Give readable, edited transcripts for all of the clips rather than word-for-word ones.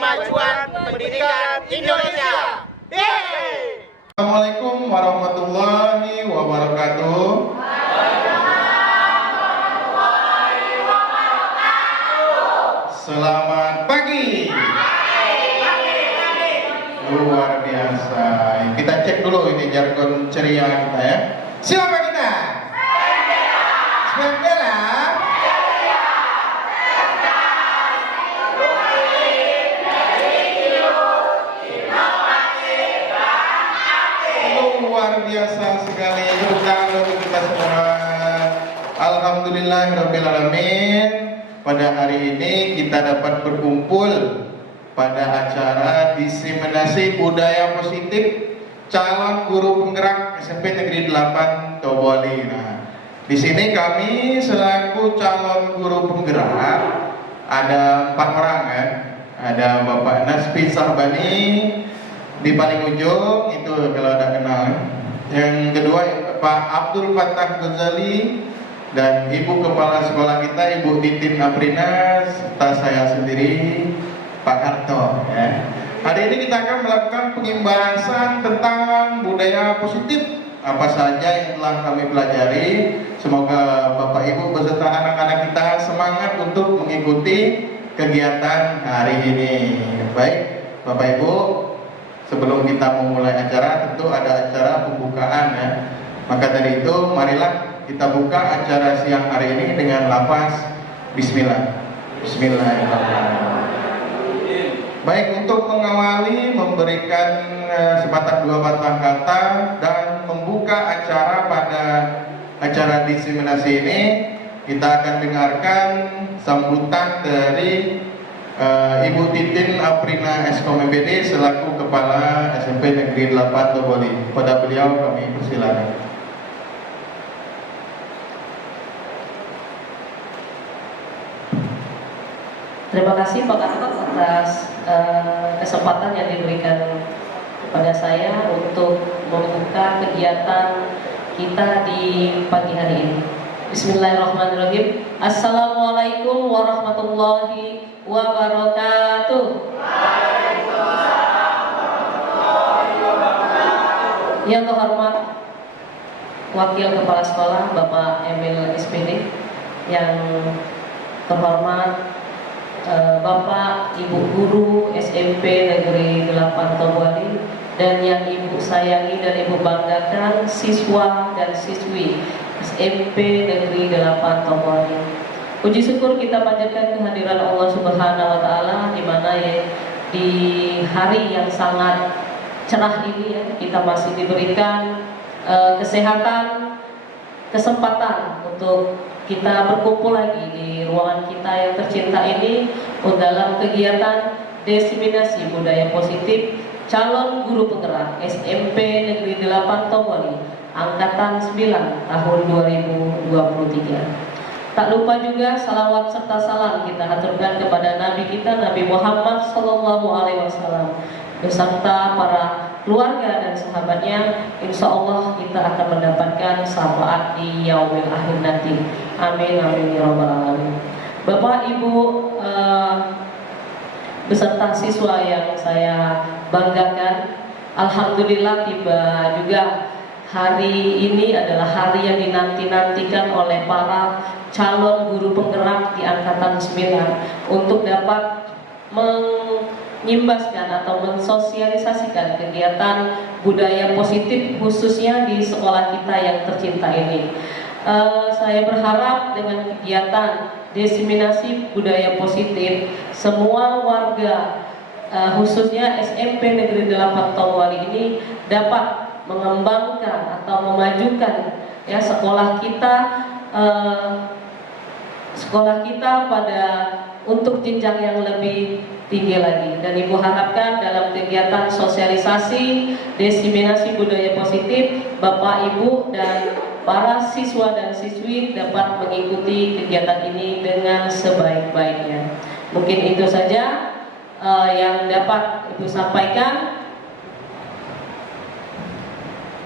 kemajuan pendidikan Indonesia. Yeay! Assalamualaikum warahmatullahi wabarakatuh. Selamat pagi. Luar biasa. Kita cek dulu ini jargon ceria kita ya. Siapa kita? Spendela. Luar biasa sekali. Tepuk tangan untuk kita semua. Alhamdulillahirrabbilalamin. Pada hari ini kita dapat berkumpul pada acara diseminasi budaya positif calon guru penggerak SMP Negeri 8 Toboli. Nah, di sini kami selaku calon guru penggerak ada 4 orang ya. Ada Bapak Nasbi Sahbani di paling ujung itu kalau ada kenal. Yang kedua Pak Abdul Fattah Ghazali dan Ibu Kepala Sekolah kita Ibu Titin Aprina serta saya sendiri Pak Karto ya. Hari ini kita akan melakukan pembahasan tentang budaya positif apa saja yang telah kami pelajari. Semoga Bapak Ibu beserta anak-anak kita semangat untuk mengikuti kegiatan hari ini. Baik Bapak Ibu, sebelum kita memulai acara tentu ada acara pembukaan ya. Maka dari itu marilah kita buka acara siang hari ini dengan lafaz Bismillah. Bismillahirrahmanirrahim. Baik, untuk mengawali memberikan sepatah dua patah kata dan membuka acara pada acara diseminasi ini, kita akan dengarkan sambutan dari Ibu Titin Aprina Eskom MBD selaku Kepala SMP Negeri 8 Toboli. Pada beliau kami persilakan. Terima kasih Pak Karto atas kesempatan yang diberikan kepada saya untuk membuka kegiatan kita di pagi hari ini. Bismillahirrahmanirrahim. Assalamualaikum warahmatullahi wabarakatuh. Yang terhormat Wakil Kepala Sekolah Bapak Emil SPD, yang terhormat Bapak Ibu Guru SMP Negeri 8 Toboli, dan yang Ibu sayangi dan Ibu banggakan siswa dan siswi SMP Negeri 8 Toboli. Puji syukur kita panjatkan kehadiran Allah Subhanahu wa taala di mana ya, di hari yang sangat cerah ini ya, kita masih diberikan kesehatan, kesempatan untuk kita berkumpul lagi di ruangan kita yang tercinta ini dalam kegiatan diseminasi budaya positif calon guru penggerak SMP Negeri 8 Toboli Angkatan 9 tahun 2023. Tak lupa juga salawat serta salam kita haturkan kepada Nabi kita Nabi Muhammad SAW beserta para keluarga dan sahabatnya. Insya Allah kita akan mendapatkan syafaat di yaumil akhir nanti. Amin amin ya rabbal alamin. Bapak Ibu beserta siswa yang saya banggakan, alhamdulillah tiba juga hari ini adalah hari yang dinanti-nantikan oleh para calon guru penggerak di angkatan 9 untuk dapat menyimbaskan atau mensosialisasikan kegiatan budaya positif khususnya di sekolah kita yang tercinta ini. Saya berharap dengan kegiatan diseminasi budaya positif semua warga khususnya SMP Negeri 8 Toboli ini dapat mengembangkan atau memajukan ya sekolah kita pada untuk jenjang yang lebih tinggi lagi. Dan Ibu harapkan dalam kegiatan sosialisasi diseminasi budaya positif Bapak Ibu dan para siswa dan siswi dapat mengikuti kegiatan ini dengan sebaik-baiknya. Mungkin itu saja yang dapat Ibu sampaikan.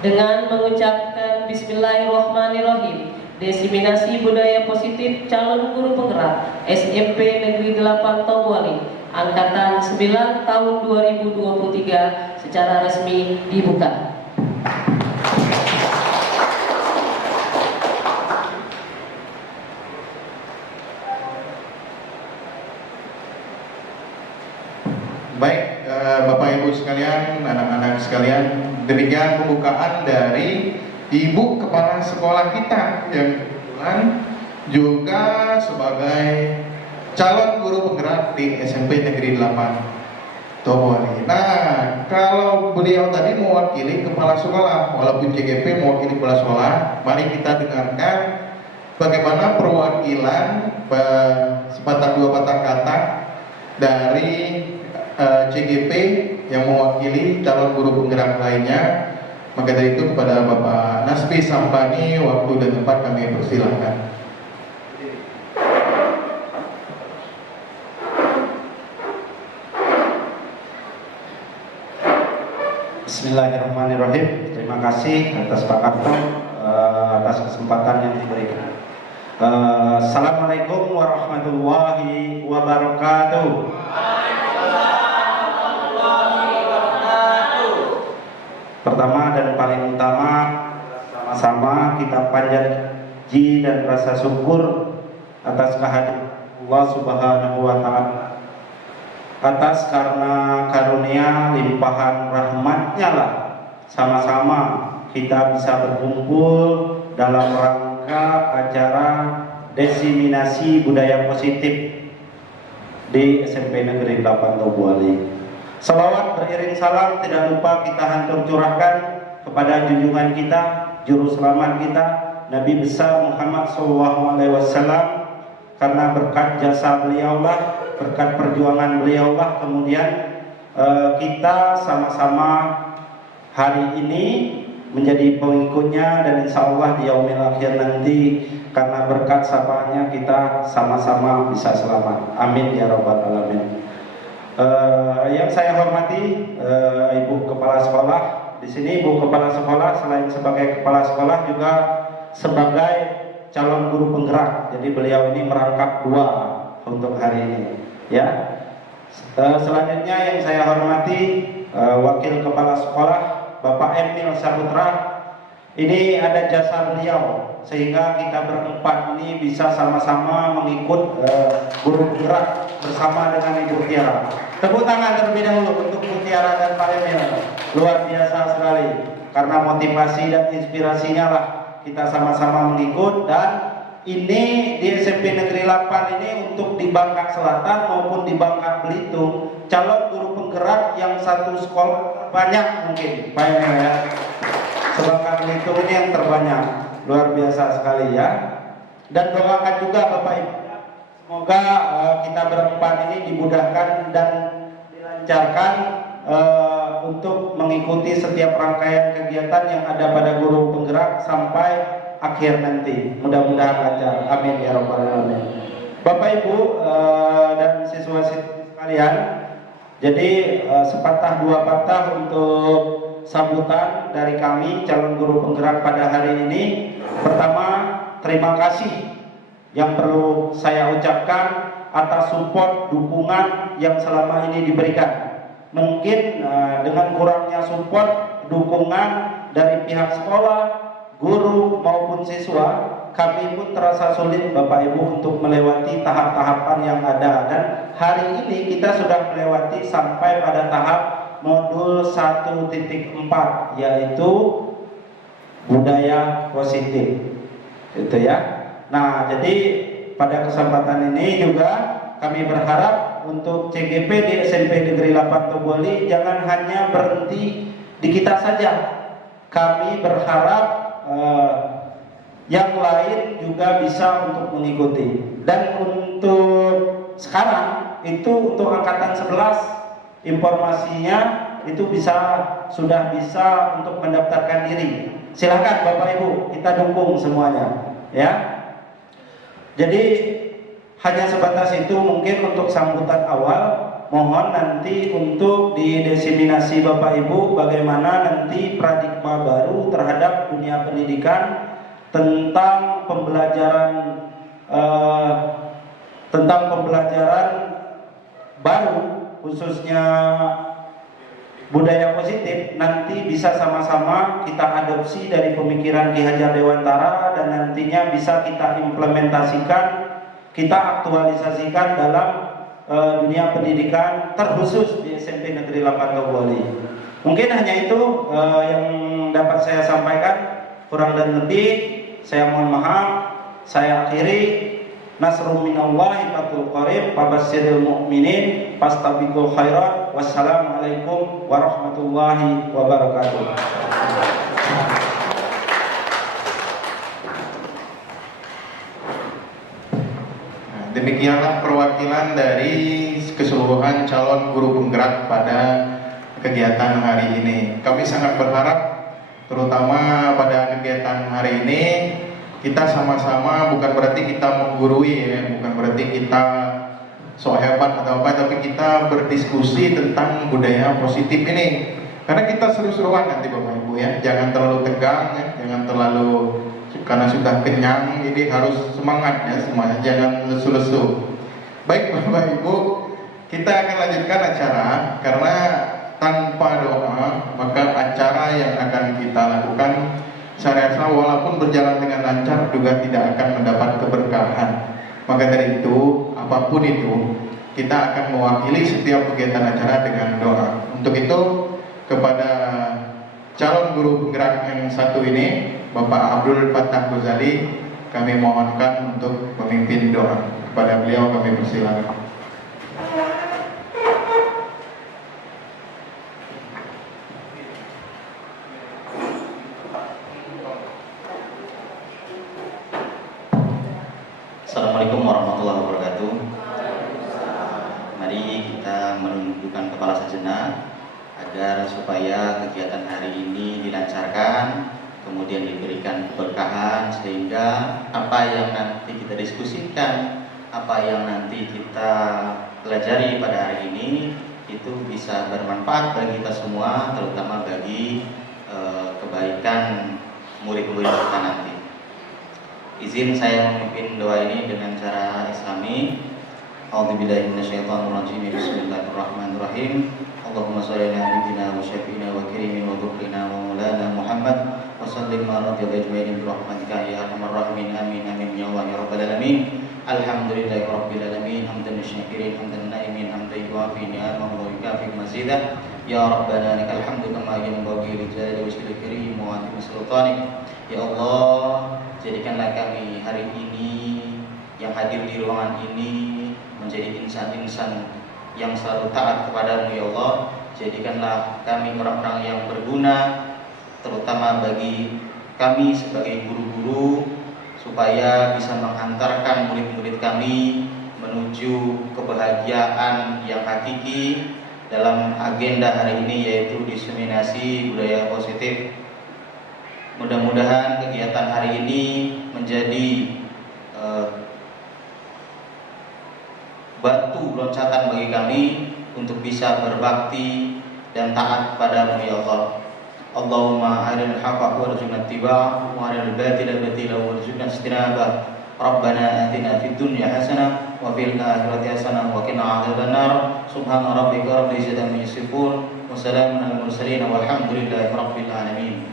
Dengan mengucapkan Bismillahirrahmanirrahim, diseminasi budaya positif calon guru penggerak SMP Negeri 8 Toboli Angkatan 9 tahun 2023 secara resmi dibuka. Baik, Bapak Ibu sekalian, anak-anak sekalian, demikian pembukaan dari Ibu Kepala Sekolah kita yang kebetulan juga sebagai calon guru penggerak di SMP Negeri 8 Toboli. Nah, kalau beliau tadi mewakili kepala sekolah, walaupun CGP mewakili kepala sekolah, mari kita dengarkan bagaimana perwakilan sepatah dua patah kata dari CGP yang mewakili calon guru penggerak lainnya. Maka dari itu kepada Bapak Nasbi Sampani, waktu dan tempat kami persilahkan. Bismillahirrahmanirrahim. Terima kasih atas Pak Karto atas kesempatan yang diberikan. Assalamualaikum warahmatullahi wabarakatuh. Pertama dan paling utama, sama-sama kita panjatkan puji dan rasa syukur atas kehadiran Allah Subhanahu wa Ta'ala, atas karena karunia limpahan rahmatnya lah sama-sama kita bisa berkumpul dalam rangka acara diseminasi budaya positif di SMP Negeri 8 Toboli. Salawat beriring salam tidak lupa kita hantur curahkan kepada junjungan kita, juru selamat kita, Nabi besar Muhammad SAW, karena berkat jasa beliaulah, berkat perjuangan beliaulah, kemudian kita sama-sama hari ini menjadi pengikutnya, dan insya Allah di yaumil akhir nanti karena berkat sapanya kita sama-sama bisa selamat. Amin ya rabbal alamin. Yang saya hormati Ibu Kepala Sekolah di sini. Ibu Kepala Sekolah selain sebagai kepala sekolah juga sebagai calon guru penggerak. Jadi beliau ini merangkap dua untuk hari ini. Ya. Selanjutnya yang saya hormati Wakil Kepala Sekolah Bapak Emil Saputra. Ini ada jasa beliau sehingga kita berempat ini bisa sama-sama mengikut guru penggerak bersama dengan Ibu Tiara. Tepuk tangan terlebih dahulu untuk Bu Tiara dan Pak Emil. Luar biasa sekali. Karena motivasi dan inspirasinya lah kita sama-sama mengikut, dan ini di SMP Negeri 8 ini untuk di Bangka Selatan maupun di Bangka Belitung, calon guru penggerak yang satu sekolah banyak mungkin, Pak Emil ya. Sebangka Belitung ini yang terbanyak, luar biasa sekali ya. Dan doakan juga Bapak Ibu, semoga kita berempat ini dimudahkan dan dilancarkan untuk mengikuti setiap rangkaian kegiatan yang ada pada guru penggerak sampai akhir nanti. Mudah-mudahan lancar. Amin ya rabbal alamin. Bapak Ibu dan siswa-siswi sekalian, jadi sepatah dua patah untuk sambutan dari kami calon guru penggerak pada hari ini. Pertama, terima kasih yang perlu saya ucapkan atas support, dukungan yang selama ini diberikan. Mungkin dengan kurangnya support, dukungan dari pihak sekolah, guru maupun siswa, kami pun terasa sulit Bapak Ibu untuk melewati tahap-tahapan yang ada. Dan hari ini kita sudah melewati sampai pada tahap modul 1.4, yaitu budaya positif, itu ya. Nah, jadi pada kesempatan ini juga kami berharap untuk CGP di SMP Negeri 8 Toboli jangan hanya berhenti di kita saja. Kami berharap yang lain juga bisa untuk mengikuti. Dan untuk sekarang itu untuk angkatan 11, informasinya itu sudah bisa untuk mendaftarkan diri. Silakan Bapak Ibu, kita dukung semuanya ya. Jadi hanya sebatas itu mungkin untuk sambutan awal. Mohon nanti untuk didiseminasi Bapak Ibu bagaimana nanti paradigma baru terhadap dunia pendidikan tentang pembelajaran baru khususnya budaya positif nanti bisa sama-sama kita adopsi dari pemikiran Ki Hajar Dewantara dan nantinya bisa kita implementasikan, kita aktualisasikan dalam dunia pendidikan terkhusus di SMP Negeri 8 Toboli. Mungkin hanya itu yang dapat saya sampaikan, kurang dan lebih saya mohon maaf. Saya akhiri, nasrun minallahi fathul qarib fabasyiril mu'minin fastabiqul khairat. Wassalamualaikum warahmatullahi wabarakatuh. Demikianlah perwakilan dari keseluruhan calon guru penggerak pada kegiatan hari ini. Kami sangat berharap, terutama pada kegiatan hari ini, kita sama-sama, bukan berarti kita menggurui ya, bukan berarti kita so hebat atau apa, tapi kita berdiskusi tentang budaya positif ini. Karena kita seru-seruan nanti Bapak Ibu ya, jangan terlalu tegang ya, jangan terlalu, karena sudah kenyang, ini harus semangat ya semuanya, jangan lesu-lesu. Baik Bapak Ibu, kita akan lanjutkan acara, karena tanpa doa maka acara yang akan kita lakukan saya rasa walaupun berjalan dengan lancar juga tidak akan mendapat keberkahan. Maka dari itu, apapun itu, kita akan mewakili setiap kegiatan acara dengan doa. Untuk itu, kepada calon guru penggerak yang satu ini, Bapak Abdul Fattah Ghazali, kami mohonkan untuk memimpin doa. Kepada beliau kami persilakan. Assalamualaikum warahmatullahi wabarakatuh. Mari kita menundukkan kepala sejenak agar supaya kegiatan hari ini dilancarkan, kemudian diberikan keberkahan, sehingga apa yang nanti kita diskusikan, apa yang nanti kita pelajari pada hari ini itu bisa bermanfaat bagi kita semua, terutama bagi kebaikan murid-murid kita nanti. Izin saya memimpin doa ini dengan cara Islami. A'udzubillahi minasyaitonirrajim. Bismillahirrahmanirrahim. Allahumma shalli ala nabiyyina wa syafi'ina wa karimin wa dhukrina wa maulana Muhammad wa sallim ala radhiyallahu ajmain bi rahmatika ya arhamar rahimin. Amin amin ya Allah ya rabbal alamin. Alhamdulillahi rabbil alamin. Hamdan syakirin hamdan naimin hamdan yuafi ni'amahu wa yukafi mazidah. Ya Rabbana lakal hamdu kama yanbaghi li jalali wajhikal karim wa azimi sultanik. Ya Allah, jadikanlah kami hari ini yang hadir di ruangan ini menjadi insan-insan yang selalu taat kepadamu ya Allah. Jadikanlah kami orang-orang yang berguna, terutama bagi kami sebagai guru-guru, supaya bisa menghantarkan murid-murid kami menuju kebahagiaan yang hakiki dalam agenda hari ini, yaitu diseminasi budaya positif. Mudah-mudahan kegiatan hari ini menjadi batu loncatan bagi kami untuk bisa berbakti dan taat padamu ya Allah. Allahumma arinal haqqa warzuqna ittiba'ah wa arinal batila batila warzuqna ijtinabah. Rabbana atina fid dunya hasanah wa fil akhirati hasanah wa qina adzabannar. Subhana rabbika rabbil izzati amma yasifun wa salamun alal mursalin walhamdulillahi rabbil alamin.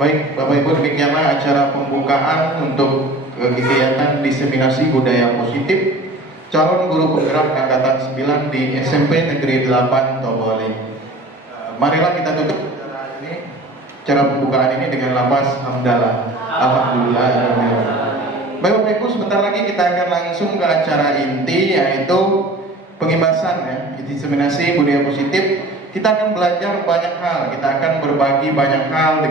Baik, Bapak Ibu, demikianlah acara pembukaan untuk kegiatan diseminasi budaya positif calon guru penggerak angkatan 9 di SMP Negeri 8 Toboli. Marilah kita tutup acara pembukaan ini dengan lafaz hamdalah. Alhamdulillah. Baik Bapak Ibu, sebentar lagi kita akan langsung ke acara inti, yaitu pengibasan ya, diseminasi budaya positif. Kita akan belajar banyak hal, kita akan berbagi banyak hal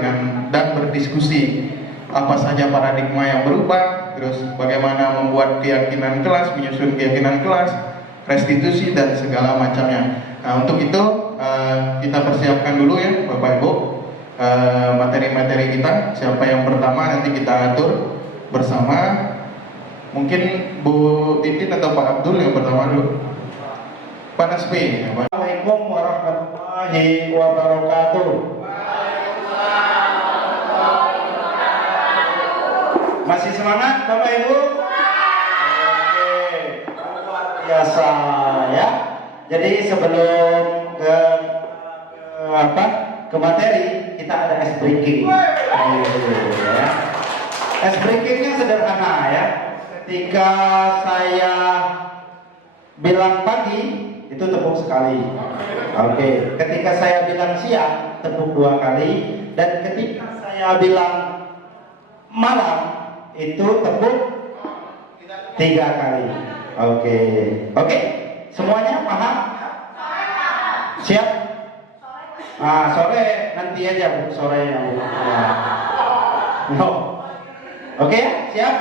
dan berdiskusi apa saja paradigma yang berubah, terus bagaimana membuat keyakinan kelas, menyusun keyakinan kelas, restitusi dan segala macamnya. Nah, untuk itu kita persiapkan dulu ya Bapak Ibu materi-materi kita. Siapa yang pertama nanti kita atur bersama. Mungkin Bu Titin atau Pak Abdul yang pertama dulu. Pak Nasbi. Assalamualaikum warahmatullahi wabarakatuh. Masih semangat Bapak Ibu? Oke, luar biasa ya. Jadi sebelum ke materi, kita ada ice breaking. Ya. Ice breakingnya sederhana ya. Ketika saya bilang pagi, itu tepuk sekali. Oke. Ketika saya bilang siang, tepuk 2 kali. Dan ketika saya bilang malam, itu tepuk 3 kali. Oke. Semuanya paham? Siap? Sore nanti aja Bu, sore yang Bu. No. Oke, siap?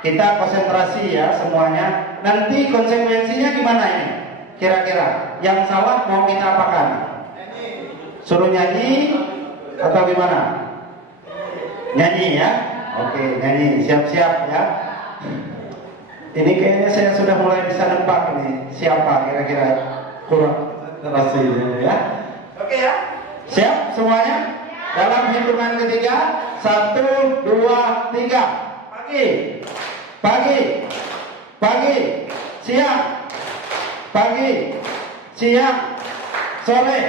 Kita konsentrasi ya semuanya. Nanti konsekuensinya gimana ini? Kira-kira yang salah mau kita apakan? Suruh nyanyi atau gimana? Nyanyi ya? Oke, nyanyi. Siap-siap ya. Ini kayaknya saya sudah mulai bisa nebak nih. Siapa kira-kira kurang konsentrasi ya? Oke ya? Siap semuanya? Dalam hitungan ketiga, 1, 2, 3. Pagi, siang, sore.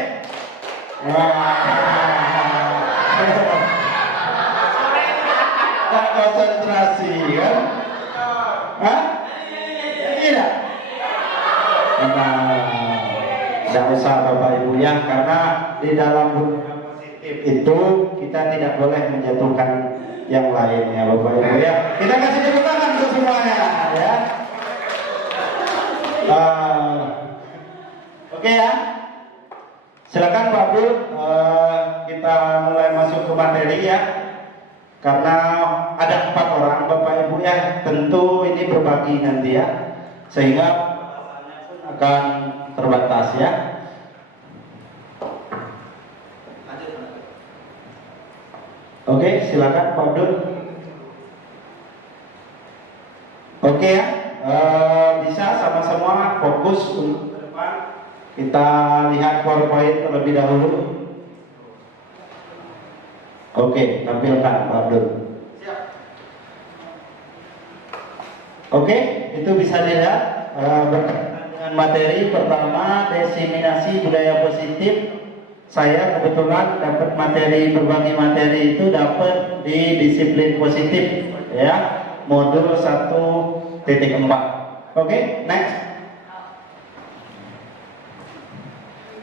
Konsentrasi kan? Hah? Tidak. Tidak usah Bapak Ibu ya, karena di dalam budaya positif itu kita tidak boleh menjatuhkan yang lain ya Bapak Ibu ya. Kita kasih tepuk tangan untuk semuanya ya. Oke ya. Silakan Pak Abdul, kita mulai masuk ke materi ya. Karena ada 4 orang Bapak Ibu ya, tentu ini berbagi nanti ya, sehingga akan terbatas ya. Oke, silakan Pak Abdul. Oke ya, bisa sama-sama fokus untuk ke depan. Kita lihat PowerPoint terlebih dahulu. Oke, tampilkan Pak Abdul. Oke, itu bisa dilihat berkaitan dengan materi pertama, diseminasi budaya positif. Saya kebetulan dapat materi, berbagi materi itu dapat di disiplin positif ya, modul 1.4. Oke, next.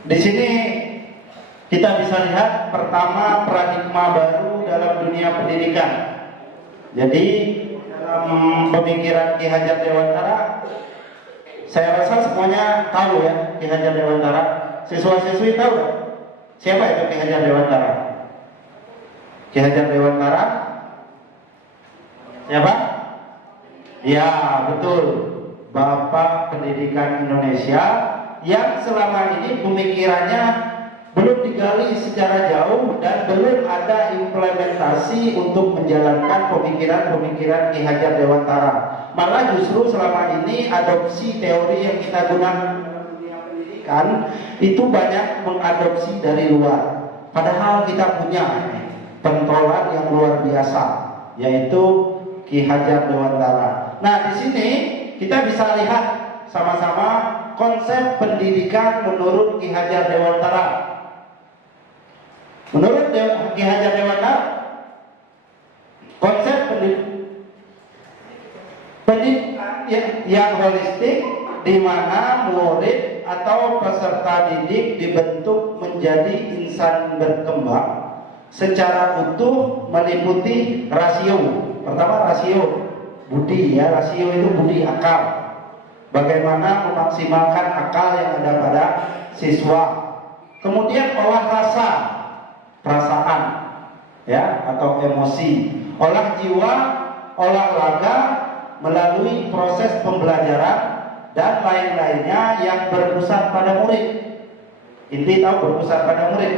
Di sini kita bisa lihat pertama paradigma baru dalam dunia pendidikan. Jadi dalam pemikiran Ki Hajar Dewantara, saya rasa semuanya tahu ya Ki Hajar Dewantara. Siswa-siswi tahu gak? Siapa itu Ki Hajar Dewantara? Ki Hajar Dewantara? Siapa? Ya betul, Bapak Pendidikan Indonesia yang selama ini pemikirannya belum digali secara jauh dan belum ada implementasi untuk menjalankan pemikiran-pemikiran Ki Hajar Dewantara. Malah justru selama ini adopsi teori yang kita gunakan dalam dunia pendidikan itu banyak mengadopsi dari luar. Padahal kita punya pentolan yang luar biasa, yaitu Ki Hajar Dewantara. Nah, di sini kita bisa lihat sama-sama konsep pendidikan menurut Ki Hajar Dewantara. Menurut Ki Hajar Dewantara, konsep pendidikan yang holistik di mana murid atau peserta didik dibentuk menjadi insan berkembang secara utuh meliputi rasio. Pertama rasio budi ya, rasio itu budi akal. Bagaimana memaksimalkan akal yang ada pada siswa. Kemudian olah rasa, perasaan ya atau emosi, olah jiwa, olahraga melalui proses pembelajaran dan lain-lainnya yang berpusat pada murid. Inti tahu berpusat pada murid?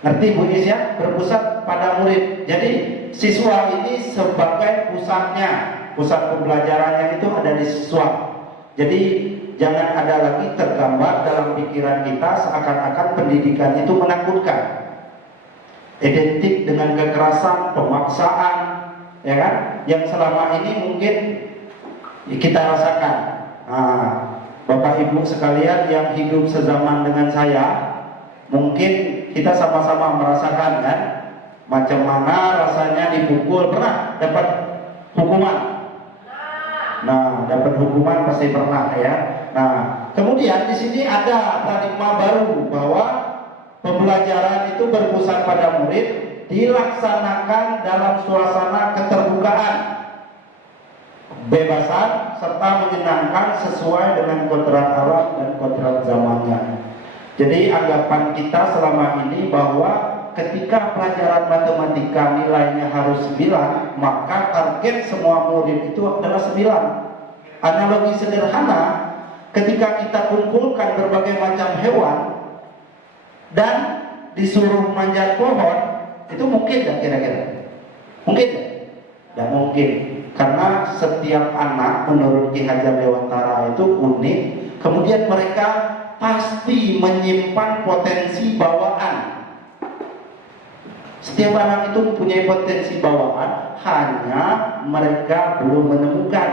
Ngerti Bu Is ya? Berpusat pada murid. Jadi siswa ini sebagai pusatnya, pusat pembelajarannya itu ada di siswa. Jadi jangan ada lagi tergambar dalam pikiran kita seakan-akan pendidikan itu menakutkan. identik dengan kekerasan, pemaksaan, ya kan? Yang selama ini mungkin kita rasakan. Nah, Bapak Ibu sekalian yang hidup sezaman dengan saya, mungkin kita sama-sama merasakan kan, macam mana rasanya dipukul. Pernah dapat hukuman? Nah, dapat hukuman pasti pernah ya. Nah, kemudian di sini ada paradigma baru bahwa pembelajaran itu berpusat pada murid, dilaksanakan dalam suasana keterbukaan, bebasan serta menyenangkan sesuai dengan kodrat alam dan kodrat zamannya. Jadi anggapan kita selama ini bahwa ketika pelajaran matematika nilainya harus 9, maka target semua murid itu adalah 9. Analogi sederhana, ketika kita kumpulkan berbagai macam hewan dan disuruh manjat pohon, itu mungkin tidak kira-kira? Mungkin? Tidak mungkin, karena setiap anak menurut Ki Hajar Dewantara itu unik. Kemudian mereka pasti menyimpan potensi bawaan. Setiap anak itu mempunyai potensi bawaan, hanya mereka belum menemukan.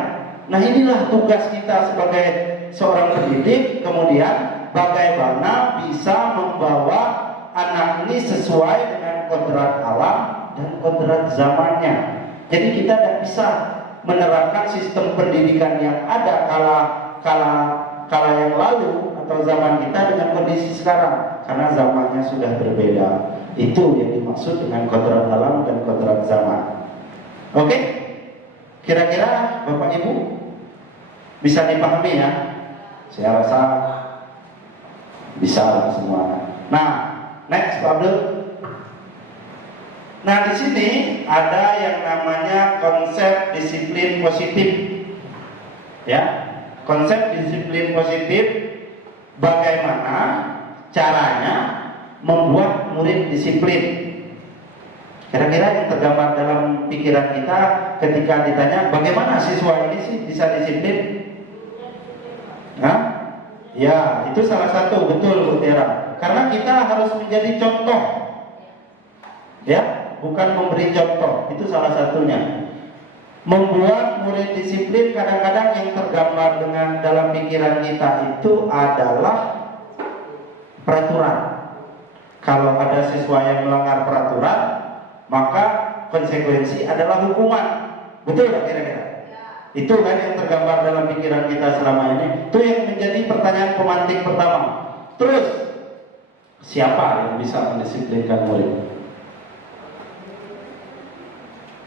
Nah, inilah tugas kita sebagai seorang pendidik, kemudian bagaimana bisa membawa anak ini sesuai dengan kodrat alam dan kodrat zamannya. Jadi kita tidak bisa menerapkan sistem pendidikan yang ada kala yang lalu atau zaman kita dengan kondisi sekarang, karena zamannya sudah berbeda. Itu yang dimaksud dengan kodrat alam dan kodrat zaman. Oke? Kira-kira Bapak Ibu bisa dipahami ya? Saya rasa bisa lah semua. Nah, next Pak Abdul. Nah, di sini ada yang namanya konsep disiplin positif. Ya, konsep disiplin positif, bagaimana caranya membuat murid disiplin. Kira-kira yang tergambar dalam pikiran kita ketika ditanya bagaimana siswa ini sih bisa disiplin? Nah, ya, itu salah satu, betul Bu Tiara. Karena kita harus menjadi contoh, ya, bukan memberi contoh. Itu salah satunya. Membuat murid disiplin kadang-kadang yang tergambar dengan dalam pikiran kita itu adalah peraturan. Kalau ada siswa yang melanggar peraturan, maka konsekuensi adalah hukuman. Betul nggak kira-kira? Itu kan yang tergambar dalam pikiran kita selama ini. Itu yang menjadi pertanyaan pemantik pertama. Terus, siapa yang bisa mendisiplinkan murid?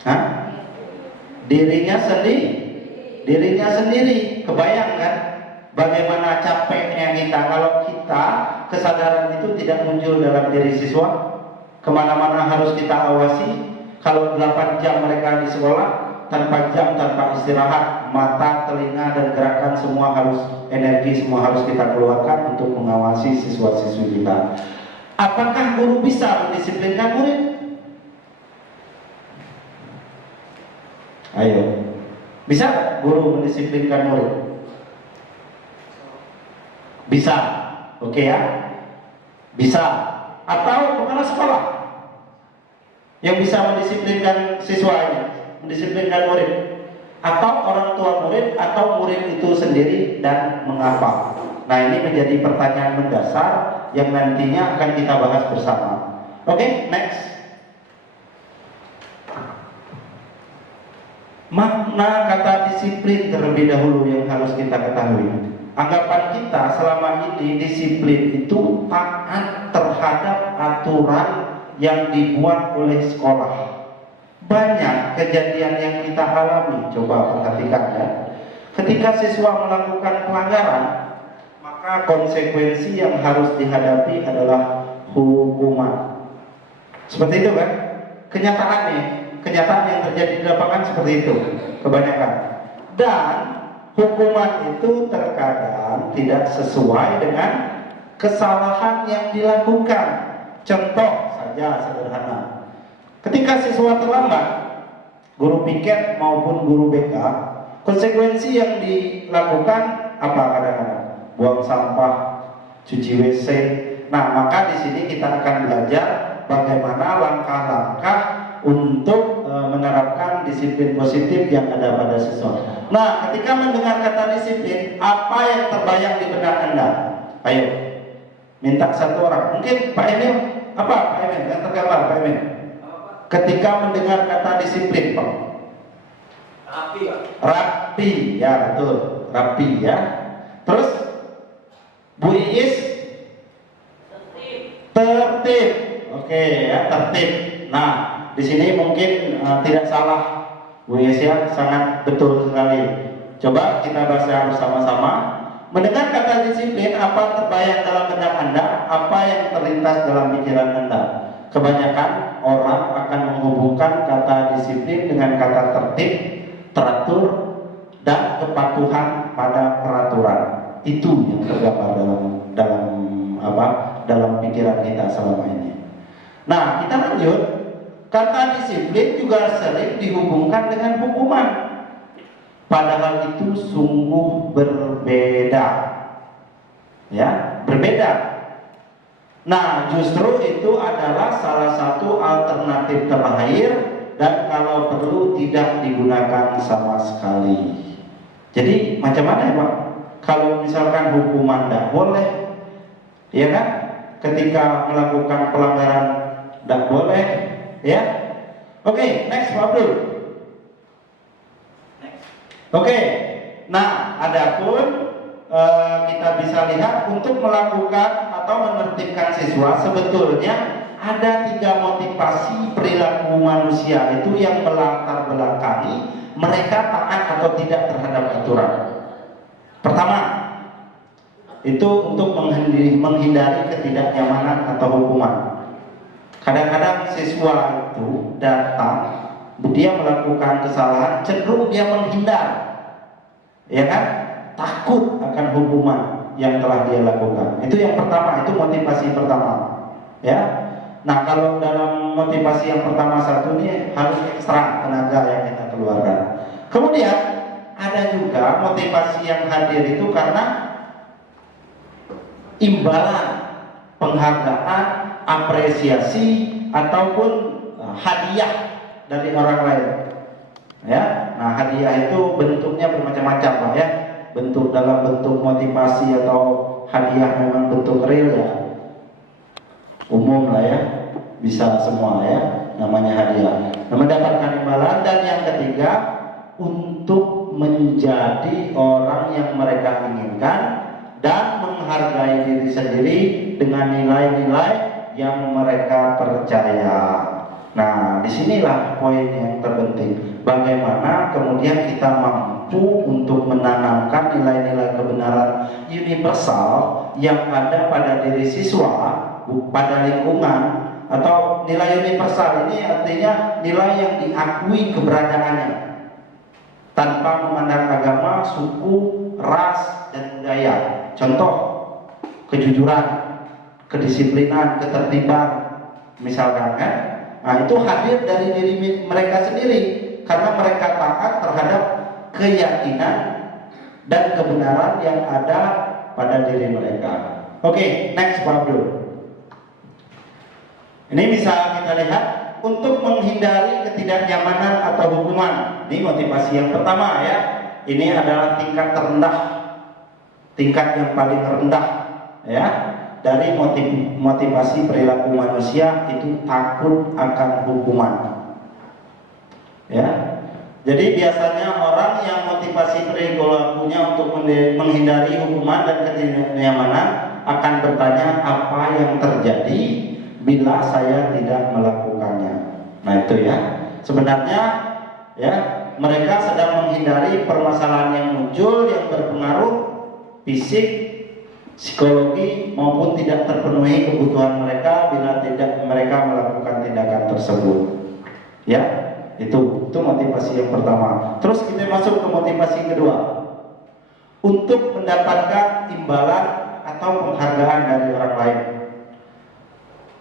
Hah? Dirinya sendiri. Kebayang kan bagaimana capeknya kita kalau kita kesadaran itu tidak muncul dalam diri siswa. Kemana-mana harus kita awasi. Kalau 8 jam mereka di sekolah, tanpa jam, tanpa istirahat, mata, telinga, dan gerakan semua harus, energi semua harus kita keluarkan untuk mengawasi siswa-siswi kita. Apakah guru bisa mendisiplinkan murid? Ayo, bisa guru mendisiplinkan murid? Bisa, oke ya? Bisa. Atau kepala sekolah yang bisa mendisiplinkan siswa ini, mendisiplinkan murid, atau orang tua murid, atau murid itu sendiri, dan mengapa? Nah, ini menjadi pertanyaan mendasar yang nantinya akan kita bahas bersama. Oke, next. Makna kata disiplin terlebih dahulu yang harus kita ketahui. Anggapan kita selama ini disiplin itu taat terhadap aturan yang dibuat oleh sekolah. Banyak kejadian yang kita alami, coba perhatikan ya. Ketika siswa melakukan pelanggaran, maka konsekuensi yang harus dihadapi adalah hukuman. Seperti itu kan? Kenyataan yang terjadi di lapangan seperti itu kebanyakan. Dan hukuman itu terkadang tidak sesuai dengan kesalahan yang dilakukan. Contoh saja sederhana. Ketika siswa terlambat, guru piket maupun guru BK, konsekuensi yang dilakukan apa kadang-kadang? Buang sampah, cuci WC. Nah, maka di sini kita akan belajar bagaimana langkah-langkah untuk menerapkan disiplin positif yang ada pada siswa. Nah, ketika mendengar kata disiplin, apa yang terbayang di benak Anda? Ayo, minta satu orang. Mungkin Pak Emil, apa Pak Emil yang tergambar Pak Emil? Ketika mendengar kata disiplin, Pak. Rapi, Pak. Rapi, ya betul, rapi ya. Terus Bu Iis? Tertib. Oke ya, tertib. Nah, di sini mungkin tidak salah Bu Iis ya, sangat betul sekali. Coba kita baca bersama-sama. Mendengar kata disiplin, apa terbayang dalam benak Anda? Apa yang terlintas dalam pikiran Anda? Kebanyakan orang akan menghubungkan kata disiplin dengan kata tertib, teratur, dan kepatuhan pada peraturan. Itu yang tergambar dalam pikiran kita selama ini. Nah, kita lanjut. Kata disiplin juga sering dihubungkan dengan hukuman. Padahal itu sungguh berbeda. Ya, berbeda. Nah, justru itu adalah salah satu alternatif terakhir dan kalau perlu tidak digunakan sama sekali. Jadi macam mana ya Pak? Kalau misalkan hukuman tidak boleh, ya kan? Ketika melakukan pelanggaran tidak boleh, ya. Oke, next Pak Abdul. Oke, nah adapun kita bisa lihat untuk melakukan atau menertibkan siswa sebetulnya ada 3 motivasi perilaku manusia itu yang melatar belakangi mereka taat atau tidak terhadap aturan. Pertama, itu untuk menghindari ketidaknyamanan atau hukuman. Kadang-kadang siswa itu datang, dia melakukan kesalahan, cenderung dia menghindar, ya kan? Takut akan hukuman yang telah dia lakukan. Itu yang pertama, itu motivasi pertama, ya. Nah, kalau dalam motivasi yang pertama satu ini harus ekstra tenaga yang kita keluarkan. Kemudian ada juga motivasi yang hadir itu karena imbalan, penghargaan, apresiasi ataupun hadiah dari orang lain. Ya, nah hadiah itu bentuknya bermacam-macam, Pak ya. Bentuk dalam bentuk motivasi atau hadiah memang bentuk real ya, umum lah ya, bisa semua ya, namanya hadiah. Nah, mendapatkan imbalan. Dan yang ketiga, untuk menjadi orang yang mereka inginkan dan menghargai diri sendiri dengan nilai-nilai yang mereka percaya. Nah, disinilah poin yang terpenting. Bagaimana kemudian kita mampu untuk menanamkan nilai-nilai kebenaran universal yang ada pada diri siswa, pada lingkungan, atau nilai universal ini artinya nilai yang diakui keberadaannya tanpa memandang agama, suku, ras, dan budaya. Contoh, kejujuran, kedisiplinan, ketertiban, misalkan kan. Nah, itu hadir dari diri mereka sendiri karena mereka taat terhadap keyakinan dan kebenaran yang ada pada diri mereka. Oke, next Pak Abdul. Ini bisa kita lihat untuk menghindari ketidaknyamanan atau hukuman. Ini motivasi yang pertama ya. Ini adalah tingkat terendah, tingkat yang paling rendah ya. Dari motivasi perilaku manusia itu takut akan hukuman. Ya. Jadi biasanya orang yang motivasi perilakunya untuk menghindari hukuman dan ketidaknyamanan akan bertanya apa yang terjadi bila saya tidak melakukannya. Nah, itu ya. Sebenarnya ya, mereka sedang menghindari permasalahan yang muncul yang berpengaruh fisik, psikologi maupun tidak terpenuhi kebutuhan mereka bila tidak mereka melakukan tindakan tersebut. Ya, itu motivasi yang pertama. Terus kita masuk ke motivasi kedua. Untuk mendapatkan imbalan atau penghargaan dari orang lain.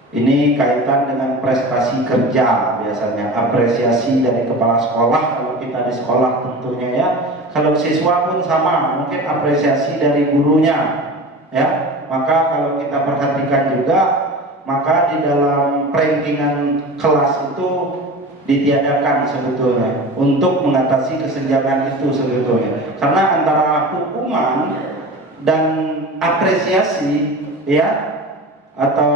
Ini kaitan dengan prestasi kerja biasanya, apresiasi dari kepala sekolah kalau kita di sekolah tentunya ya. Kalau siswa pun sama, mungkin apresiasi dari gurunya. Ya, maka kalau kita perhatikan juga maka di dalam rankingan kelas itu ditiadakan sebetulnya untuk mengatasi kesenjangan itu sebetulnya. Karena antara hukuman dan apresiasi ya atau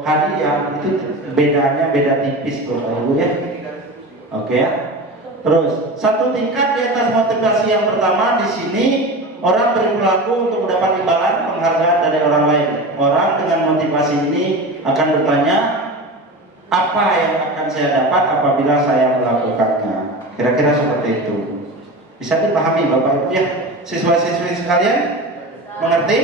hadiah itu bedanya beda tipis Bapak Ibu ya. Oke ya. Terus satu tingkat di atas motivasi yang pertama di sini orang berperilaku untuk mendapat imbalan penghargaan dari orang lain. Orang dengan motivasi ini akan bertanya, apa yang akan saya dapat apabila saya melakukannya? Kira-kira seperti itu. Bisa dipahami Bapak Ibu ya? Siswa-siswi sekalian? Mengerti?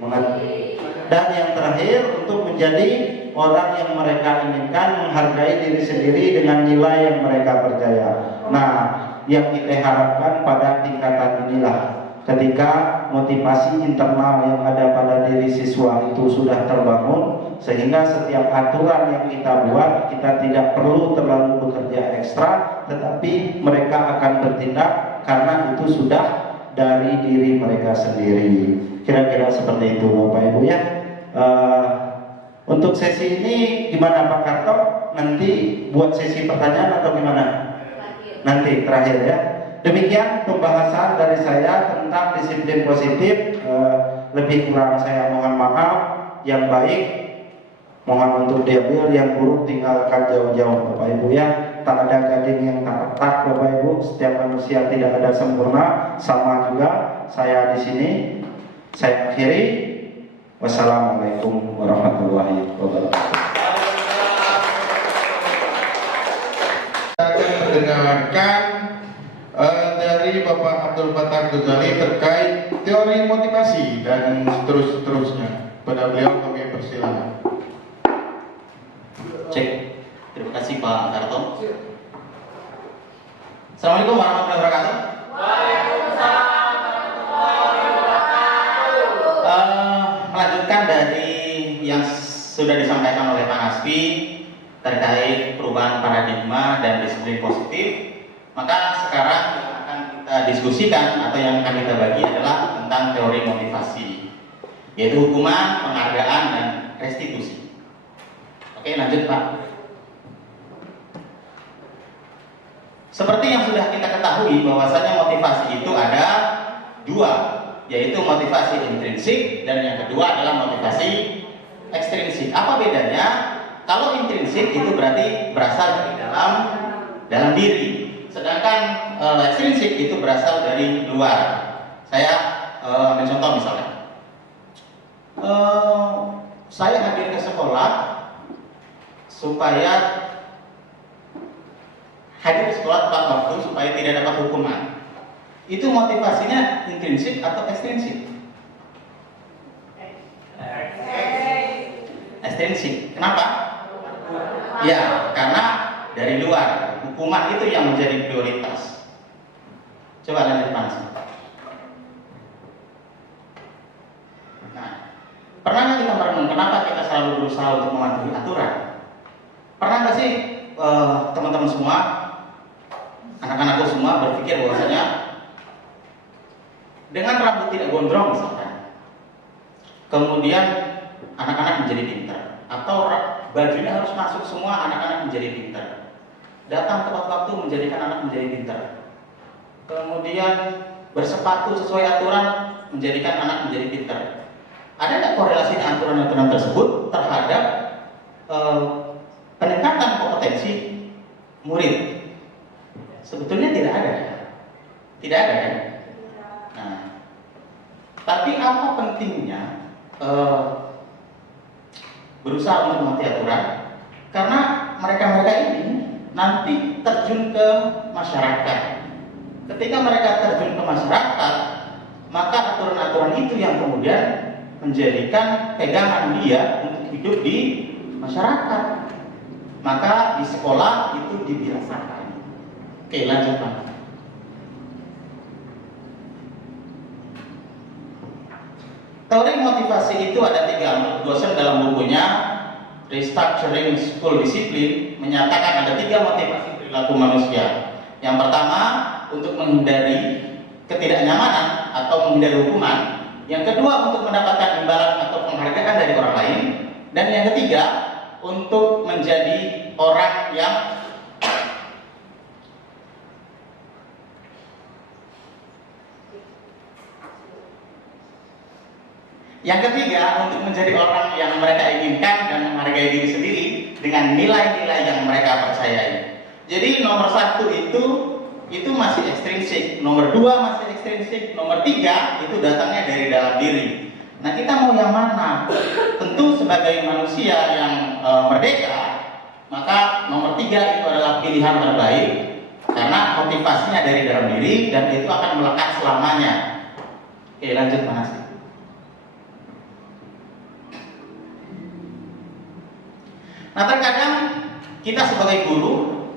Mengerti. Dan yang terakhir, untuk menjadi orang yang mereka inginkan, menghargai diri sendiri dengan nilai yang mereka percaya. Nah, yang kita harapkan pada tingkatan inilah, ketika motivasi internal yang ada pada diri siswa itu sudah terbangun, sehingga setiap aturan yang kita buat, kita tidak perlu terlalu bekerja ekstra, tetapi mereka akan bertindak karena itu sudah dari diri mereka sendiri. Kira-kira seperti itu Bapak Ibu ya. Untuk sesi ini gimana Pak Karto? Nanti buat sesi pertanyaan atau gimana? Nanti terakhir ya. Demikian pembahasan dari saya tentang disiplin positif. Lebih kurang saya mohon maaf. Yang baik mohon untuk diambil, yang buruk tinggalkan jauh-jauh Bapak Ibu ya. Tak ada gading yang tak retak Bapak Ibu. Setiap manusia tidak ada sempurna. Sama juga saya di sini. Saya akhiri. Wassalamualaikum warahmatullahi wabarakatuh. Kita akan mendengarkan dari Bapak Abdul Fattah Ghazali terkait teori motivasi dan seterusnya. Pada beliau kami persilakan. Cek. Terima kasih Pak Karto. Assalamualaikum warahmatullahi wabarakatuh. Melanjutkan dari yang sudah disampaikan oleh Pak Nasfi terkait perubahan paradigma dan disiplin positif, maka sekarang yang akan kita diskusikan atau yang akan kita bagi adalah tentang teori motivasi, yaitu hukuman, penghargaan, dan restitusi. Oke, lanjut Pak. Seperti yang sudah kita ketahui bahwasanya motivasi itu ada dua, yaitu motivasi intrinsik dan yang kedua adalah motivasi ekstrinsik. Apa bedanya? Kalau intrinsik itu berarti berasal dari dalam diri, sedangkan ekstrinsik itu berasal dari luar. Saya ambil contoh misalnya, saya hadir ke sekolah supaya hadir ke sekolah tepat waktu supaya tidak dapat hukuman. Itu motivasinya intrinsik atau ekstrinsik? Ekstrinsik. Kenapa? Ya, karena dari luar. Hukuman itu yang menjadi prioritas. Coba lanjut Mas. Nah, pernah nggak kita merenung kenapa kita selalu berusaha untuk mematuhi aturan? Pernah nggak sih teman-teman semua, anak-anakku semua berpikir bahwasanya dengan rambut tidak gondrong misalkan, kemudian anak-anak menjadi pintar, atau bajunya harus masuk semua, anak-anak menjadi pintar, datang tepat waktu menjadikan anak menjadi pintar, kemudian bersepatu sesuai aturan menjadikan anak menjadi pintar. Ada nggak korelasinya aturan-aturan tersebut terhadap peningkatan kompetensi murid? Sebetulnya tidak ada, tidak ada kan? Nah, tapi apa pentingnya berusaha untuk mematuhi aturan? Karena mereka-mereka ini nanti terjun ke masyarakat. Ketika mereka terjun ke masyarakat, maka aturan-aturan itu yang kemudian menjadikan pegangan dia untuk hidup di masyarakat. Maka di sekolah itu dibiasakan. Oke, lanjut Pak. Teori motivasi itu ada 3. Dosen dalam bukunya Restructuring School Discipline menyatakan ada 3 motivasi perilaku manusia. Yang pertama, untuk menghindari ketidaknyamanan atau menghindari hukuman. Yang kedua, untuk mendapatkan imbalan atau penghargaan dari orang lain. Dan yang ketiga, untuk menjadi orang yang untuk menjadi orang yang mereka inginkan dan menghargai diri sendiri dengan nilai-nilai yang mereka percayai. Jadi nomor 1 itu masih ekstrinsik, nomor 2 masih ekstrinsik, nomor 3 itu datangnya dari dalam diri. Nah, kita mau yang mana? Tentu sebagai manusia yang merdeka, maka nomor 3 itu adalah pilihan terbaik karena motivasinya dari dalam diri dan itu akan melekat selamanya. Oke, lanjut Mas. Nah, terkadang kita sebagai guru,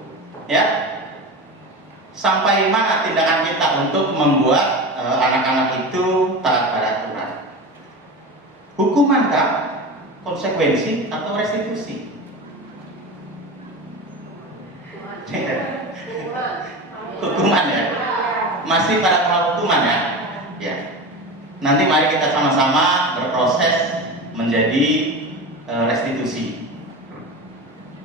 ya, sampai mana tindakan kita untuk membuat anak-anak itu taat pada aturan? Hukuman kah? Konsekuensi atau restitusi? Hukuman ya, masih pada tahap hukuman ya. Ya. Nanti mari kita sama-sama berproses menjadi restitusi.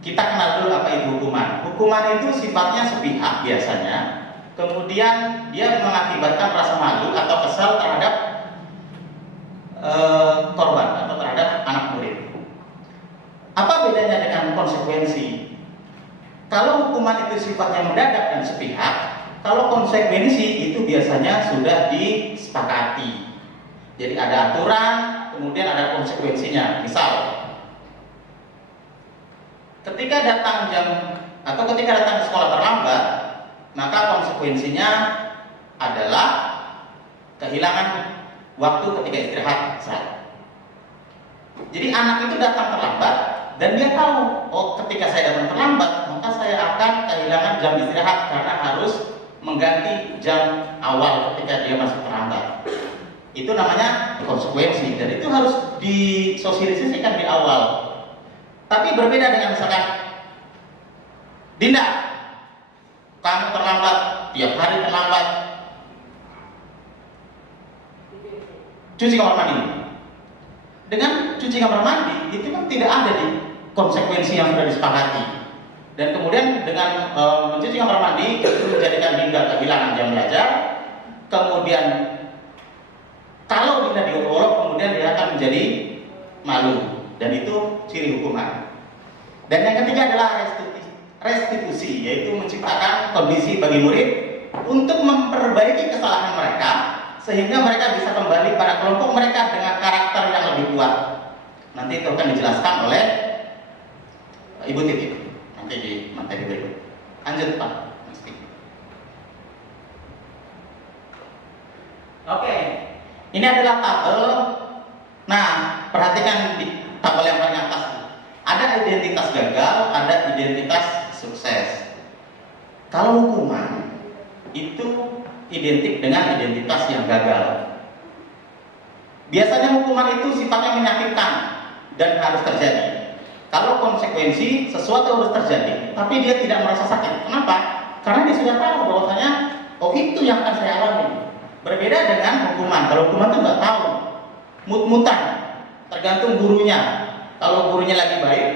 Kita kenal dulu apa itu hukuman. Hukuman itu sifatnya sepihak biasanya, kemudian dia mengakibatkan rasa malu atau kesal terhadap korban atau terhadap anak murid. Apa bedanya dengan konsekuensi? Kalau hukuman itu sifatnya mendadak dan sepihak, kalau konsekuensi itu biasanya sudah disepakati. Jadi ada aturan, kemudian ada konsekuensinya. Misal, ketika datang ke sekolah terlambat, maka konsekuensinya adalah kehilangan waktu ketika istirahat. Jadi anak itu datang terlambat dan dia tahu, oh ketika saya datang terlambat, maka saya akan kehilangan jam istirahat karena harus mengganti jam awal ketika dia masuk terlambat. Itu namanya konsekuensi dan itu harus disosialisasikan di awal. Tapi berbeda dengan misalkan, Dinda, kamu terlambat, tiap hari terlambat, cuci kamar mandi. Dengan cuci kamar mandi itu kan tidak ada di konsekuensi yang sudah disepakati. Dan kemudian dengan mencuci kamar mandi itu menjadikan Dinda kehilangan jam belajar. Kemudian kalau Dinda diolok, kemudian dia akan menjadi malu. Dan itu ciri hukuman. Dan yang ketiga adalah restitusi, yaitu menciptakan kondisi bagi murid untuk memperbaiki kesalahan mereka sehingga mereka bisa kembali pada kelompok mereka dengan karakter yang lebih kuat. Nanti itu akan dijelaskan oleh Ibu Titi nanti di materi berikut. Lanjut Pak. Oke, ini adalah tabel. Nah, perhatikan di tabel yang paling atas. Ada identitas gagal, ada identitas sukses. Kalau hukuman itu identik dengan identitas yang gagal. Biasanya hukuman itu sifatnya menyakitkan dan harus terjadi. Kalau konsekuensi, sesuatu harus terjadi, tapi dia tidak merasa sakit. Kenapa? Karena dia sudah tahu bahwasanya, oh itu yang akan saya alami. Berbeda dengan hukuman. Kalau hukuman itu nggak tahu, mut-mutan, tergantung gurunya. Kalau gurunya lagi baik,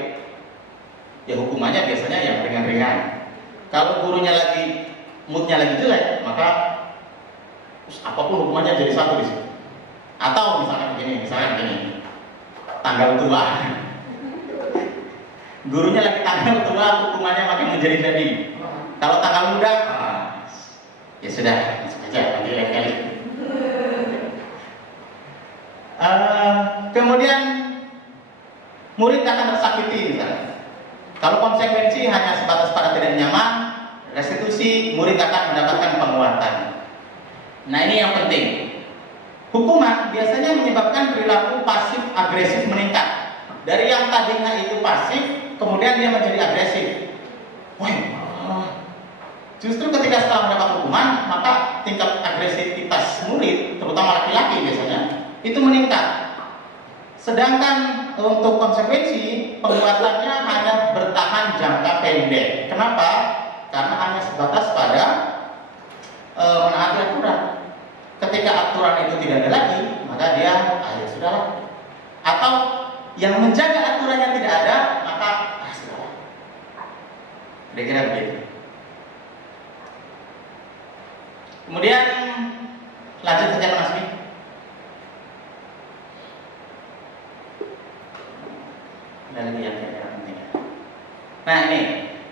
ya hukumannya biasanya yang ringan-ringan. Kalau gurunya lagi moodnya lagi jelek, maka apapun hukumannya jadi satu di situ. Atau misalnya begini, tanggal tua. Gurunya lagi tanggal tua, hukumannya makin menjadi-jadi. Kalau tanggal muda, ya sudah, masuk aja, nanti lain kali. Kemudian murid akan tersakiti misalnya. Kalau konsekuensi hanya sebatas pada tidak nyaman, restitusi, murid akan mendapatkan penguatan. Nah ini yang penting. Hukuman biasanya menyebabkan perilaku pasif agresif meningkat. Dari yang tadinya itu pasif, kemudian dia menjadi agresif. Justru ketika setelah mendapat hukuman, maka tingkat agresivitas murid, terutama laki-laki biasanya, itu meningkat. Sedangkan untuk konsekuensi, penguatannya hanya bertahan jangka pendek. Kenapa? Karena hanya sebatas pada menaati aturan. Ketika aturan itu tidak ada lagi, maka dia, ya sudahlah. Atau yang menjaga aturan misalnya tidak ada, maka sudah. Kira-kira begitu. Kemudian lanjut saja Mas Nasmi. Ada lagi yang kira-kira penting. Nah ini,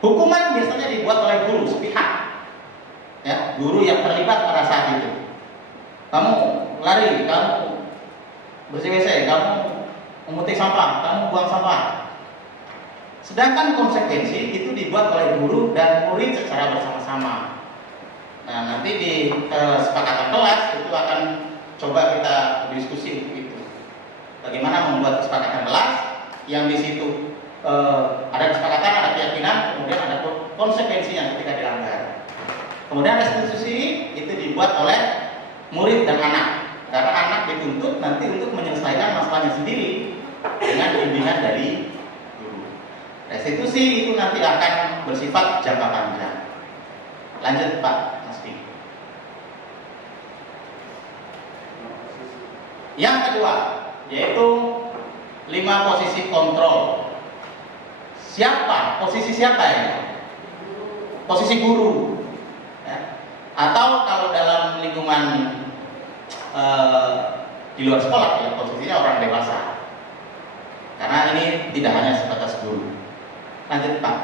hukuman biasanya dibuat oleh guru sepihak, ya, guru yang terlibat pada saat itu. Kamu lari, kamu bersih WC, kamu memetik sampah, kamu buang sampah. Sedangkan konsekuensi itu dibuat oleh guru dan murid secara bersama-sama. Nah, nanti di kesepakatan kelas itu akan coba kita diskusi untuk itu. Bagaimana membuat kesepakatan kelas yang di situ ada kesepakatan, ada keyakinan, kemudian ada konsekuensinya ketika dilanggar. Kemudian restitusi itu dibuat oleh murid dan anak, karena anak dituntut nanti untuk menyelesaikan masalahnya sendiri dengan bimbingan dari guru. Restitusi itu nanti akan bersifat jangka panjang. Lanjut Pak Nasdi. Yang kedua yaitu 5 posisi kontrol. Posisi siapa ini? Posisi guru, ya. Atau kalau dalam lingkungan di luar sekolah ya posisinya orang dewasa. Karena ini tidak hanya sebatas guru. Lanjut Pak.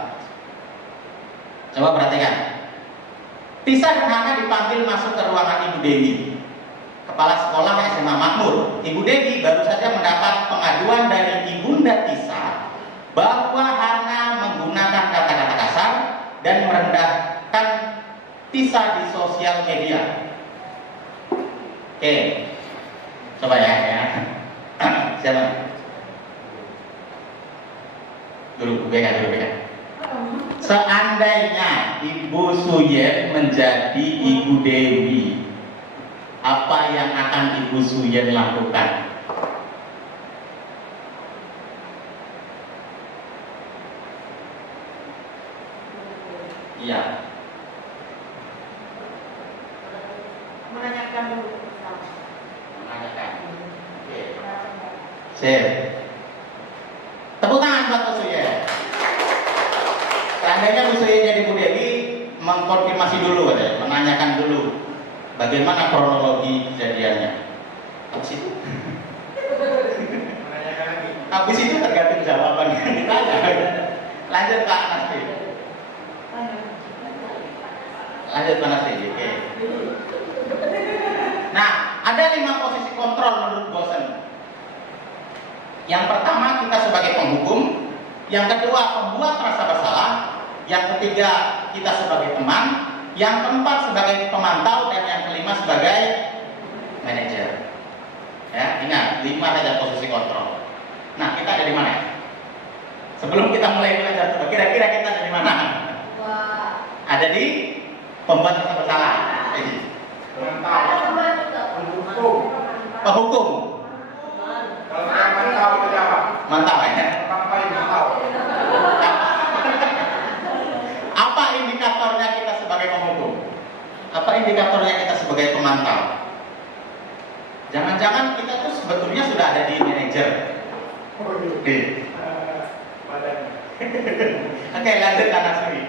Coba perhatikan. Tisa dan Hana dipanggil masuk ke ruangan Ibu Dewi, Kepala Sekolah SMA Makmur. Ibu Dewi baru saja mendapat pengaduan dari Ibunda Tisa bahwa Hana menggunakan kata-kata kasar dan merendahkan Tisa di sosial media. Oke, coba ya. Siapa? Dulu BK. Seandainya Ibu Suyen menjadi Ibu Dewi, apa yang akan Ibu Suyen lakukan? Iya. Menanyakan dulu. Menanyakan. Oke. Sip. Tepuk tangan buat Bu Suyen. Seandainya Bu Suyen jadi Bu Dewi, mengkonfirmasi dulu katanya, menanyakan dulu bagaimana kronologi kejadiannya. Habis itu Menanyakan lagi. habis itu tergantung jawaban yang ditanya. Lanjut Pak Nasri. Lanjut Pak Nasri. Oke. Nah, ada 5 posisi kontrol menurut Bosen. Yang pertama kita sebagai penghukum, yang kedua pembuat rasa bersalah, yang ketiga kita sebagai teman, yang keempat sebagai pemantau, dan yang kelima sebagai manajer. Ya, ingat 5 saja posisi kontrol. Nah, kita ada di mana? Sebelum kita mulai belajar, kira-kira kita ada di mana? Ada di pembuat rasa bersalah. Penghukum. Kalau saya mantau itu apa? Mantap ya. Sampai mantau. Apa indikatornya kita sebagai penghukum? Apa indikatornya kita sebagai pemantau? Jangan-jangan kita tuh sebetulnya sudah ada di manajer. Oke. Badannya. Oke, lanjut anak sendiri.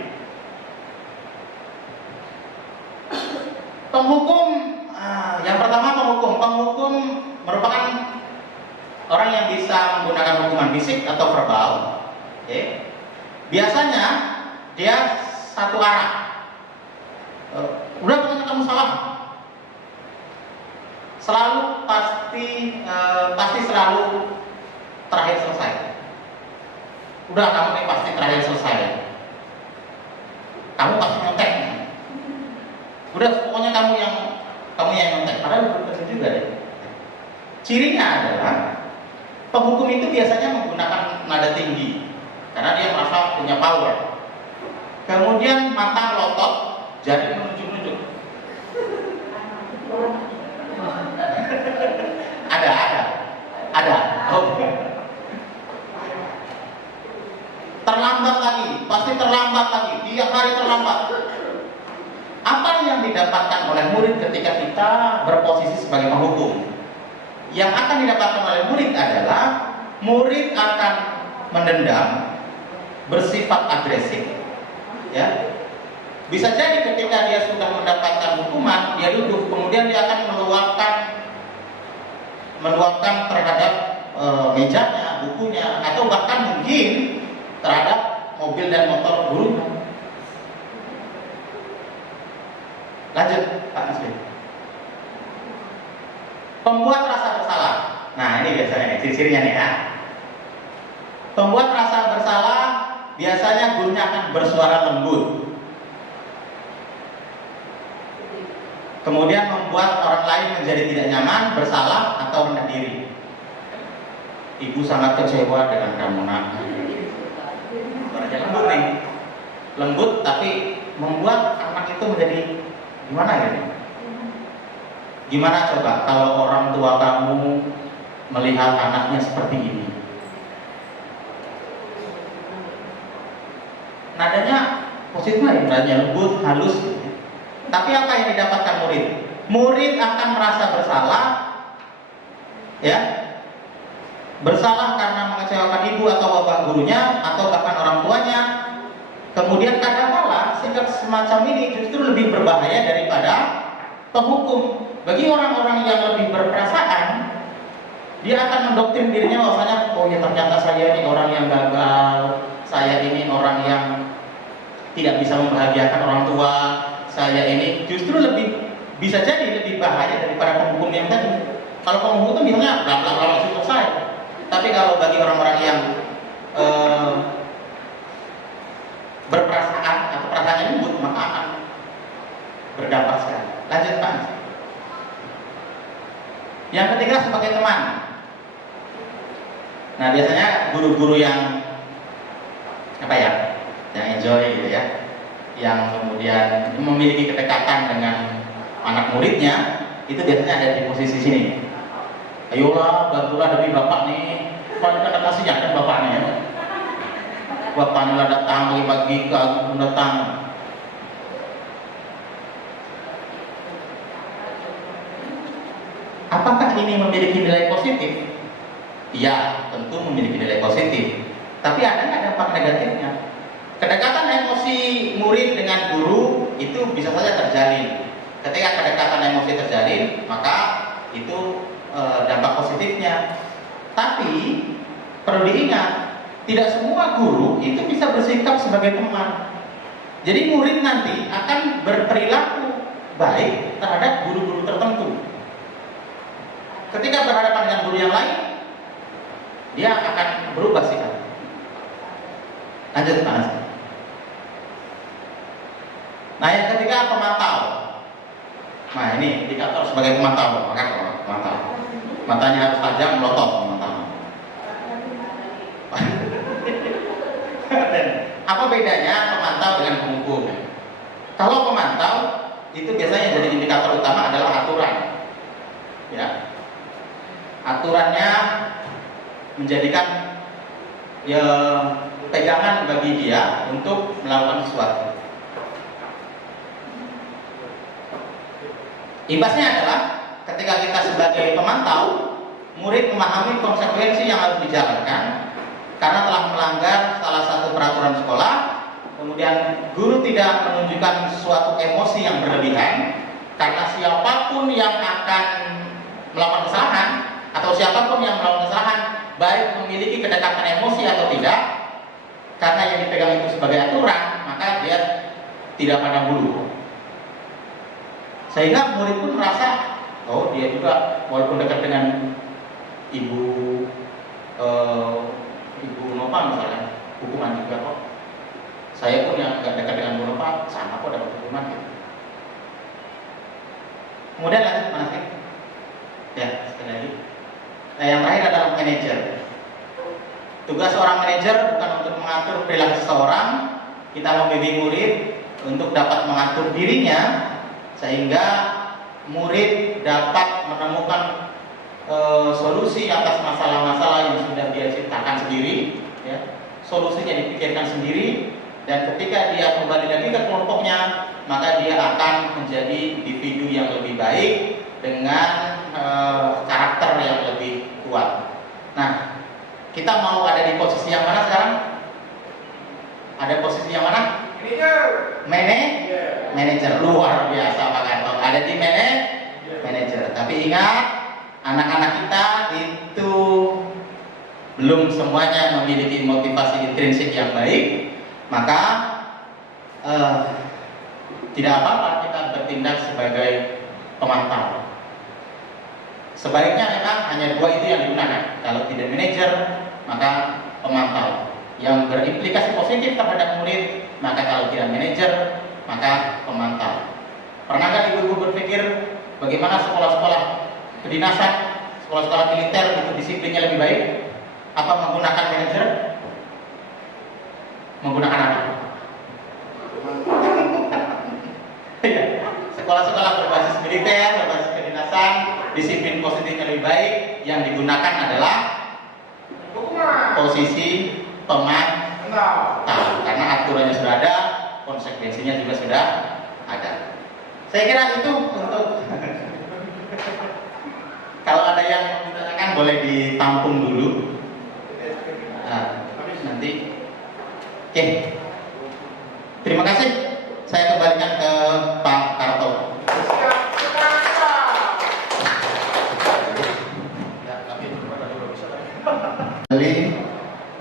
Penghukum, yang pertama penghukum. Penghukum merupakan orang yang bisa menggunakan hukuman fisik atau verbal. Oke. Biasanya dia satu arah. Udah pokoknya kamu salah. Selalu pasti selalu terakhir selesai. Udah kamu ini pasti terakhir selesai. Kamu pasti nyontek. Udah pokoknya kamu yang nyontek. Padahal belum tentu juga deh. Cirinya adalah penghukum itu biasanya menggunakan nada tinggi karena dia merasa punya power. Kemudian mata melotot, jadi menunjuk-nunjuk. Ada. Oh. Terlambat lagi, pasti terlambat lagi. Tiap hari terlambat. Apa yang didapatkan oleh murid ketika kita berposisi sebagai penghukum? Yang akan didapatkan oleh murid adalah murid akan mendendam, bersifat agresif, ya. Bisa jadi ketika dia sudah mendapatkan hukuman, dia duduk, kemudian dia akan meluapkan terhadap mejanya, bukunya, atau bahkan mungkin terhadap mobil dan motor gurunya. Lanjut, Pak Muslim. Pembuat rasa bersalah. Nah, ini biasanya ciri-cirinya nih ya. Pembuat rasa bersalah biasanya gurunya akan bersuara lembut. Kemudian membuat orang lain menjadi tidak nyaman, bersalah, atau rendah diri. Ibu sangat kecewa dengan kamu, nak. Suaranya lembut nih. Lembut tapi membuat anak itu menjadi gimana ya? Gimana coba kalau orang tua kamu melihat anaknya seperti ini? Nadanya positif, nadanya lembut, halus. Tapi apa yang didapatkan murid? Murid akan merasa bersalah, ya, bersalah karena mengecewakan ibu atau bapak gurunya atau bahkan orang tuanya. Kemudian kadang-kala sikap semacam ini justru lebih berbahaya daripada penghukum. Bagi orang-orang yang lebih berperasaan, dia akan mendoktrin dirinya bahwasanya, oh ya ternyata saya ini orang yang gagal, saya ini orang yang tidak bisa membahagiakan orang tua, saya ini justru bisa jadi lebih bahaya daripada penghukum yang tadi. Kalau penghukum itu misalnya bla bla bla selesai. Tapi kalau bagi orang-orang yang berperasaan atau perasaannya lembut, maka akan berdampak sekali. Lanjut Pak. Yang ketiga sebagai teman. Nah biasanya guru-guru yang apa ya, yang enjoy gitu ya, yang kemudian memiliki kedekatan dengan anak muridnya, itu biasanya ada di posisi sini. Ayolah, bantulah demi bapak nih. Paling ada kasihnya kan bapaknya ya. Bapaknya lah datang pagi-pagi, ke aku datang. Apakah ini memiliki nilai positif? Ya, tentu memiliki nilai positif. Tapi ada nggak dampak negatifnya? Kedekatan emosi murid dengan guru itu bisa saja terjalin. Ketika kedekatan emosi terjalin, maka itu dampak positifnya. Tapi perlu diingat, tidak semua guru itu bisa bersikap sebagai teman. Jadi murid nanti akan berperilaku baik terhadap guru-guru tertentu. Ketika berhadapan dengan guru yang lain, dia akan berubah sikap. Lanjut Pak Nasir. Nah yang ketiga pemantau. Nah ini indikator sebagai pemantau, maka pemantau. Matanya harus tajam, melotot pemantau. Apa bedanya pemantau dengan penghukum? Kalau pemantau itu biasanya jadi indikator utama adalah aturan. Ya. Aturannya menjadikan ya pegangan bagi dia untuk melakukan sesuatu. Imbasnya adalah ketika kita sebagai pemantau, murid memahami konsekuensi yang harus dijalankan karena telah melanggar salah satu peraturan sekolah. Kemudian guru tidak menunjukkan suatu emosi yang berlebihan karena siapapun yang akan melakukan kesalahan atau siapapun yang melakukan kesalahan, baik memiliki kedekatan emosi atau tidak, karena yang dipegang itu sebagai aturan, maka dia tidak pandang bulu. Sehingga murid pun merasa, oh dia juga walaupun dekat dengan ibu Nova misalnya, hukuman juga kok. Saya pun yang agak dekat dengan Bu Nova, sama kok dapat hukuman gitu. Kemudian lanjut Mas. Ya, sekali lagi. Nah, yang terakhir adalah manajer. Tugas seorang manajer bukan untuk mengatur perilaku seseorang. Kita membimbing murid untuk dapat mengatur dirinya sehingga murid dapat menemukan solusi atas masalah-masalah yang sudah dia ciptakan sendiri, ya. Solusinya dipikirkan sendiri, dan ketika dia kembali lagi ke kelompoknya, maka dia akan menjadi individu yang lebih baik dengan karakter yang lebih kuat. Nah, Kita mau ada di posisi yang mana sekarang? Ada posisi yang mana? Manajer. Luar biasa Pak Gatot. Ada di manajer. Tapi ingat, anak-anak kita itu belum semuanya memiliki motivasi intrinsik yang baik, maka tidak apa-apa kita bertindak sebagai pemantau. Sebaiknya memang hanya dua itu yang digunakan. Kalau tidak manajer, maka pemantau yang berimplikasi positif terhadap murid, maka kalau tidak manajer, maka pemantau. Pernahkah ibu-ibu berpikir bagaimana sekolah-sekolah kedinasan, sekolah-sekolah militer itu disiplinnya lebih baik? Apa menggunakan manajer? Menggunakan apa? Sekolah-sekolah berbasis militer, berbasis kedinasan, disiplin positifnya lebih baik. Yang digunakan adalah posisi pemantau, karena aturannya sudah ada, konsekuensinya juga sudah ada. Saya kira itu untuk kalau ada yang mau ditanyakan boleh ditampung dulu. Nanti. Oke. Terima kasih. Saya kembalikan ke Pak Karto.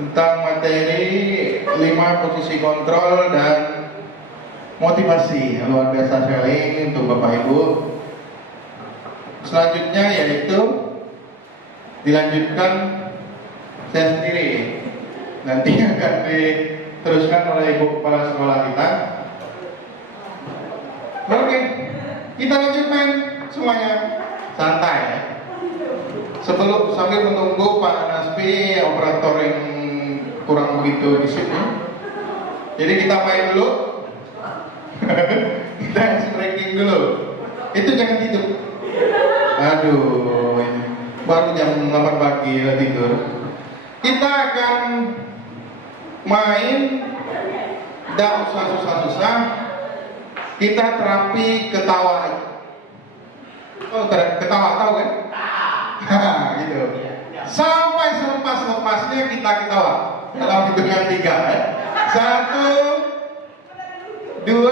Tentang materi 5 posisi kontrol dan motivasi, luar biasa sekali untuk Bapak Ibu. Selanjutnya yaitu dilanjutkan saya sendiri, nanti akan diteruskan oleh Ibu Kepala Sekolah kita. Oke, kita lanjut main semuanya, santai ya. Sebelum sambil menunggu Pak Naspi, operator yang kurang begitu disiplin. Jadi kita main dulu. Kita breaking dulu. Itu jangan tidur. Aduh, baru jam 8 pagi ya tidur. Kita akan main, tidak usah susah-susah. Kita terapi ketawa. Oh, ketawa tahu kan? Gitu. Sampai selepas-lepasnya kita ketawa. Dalam hitungan 3 ya. 1, 2,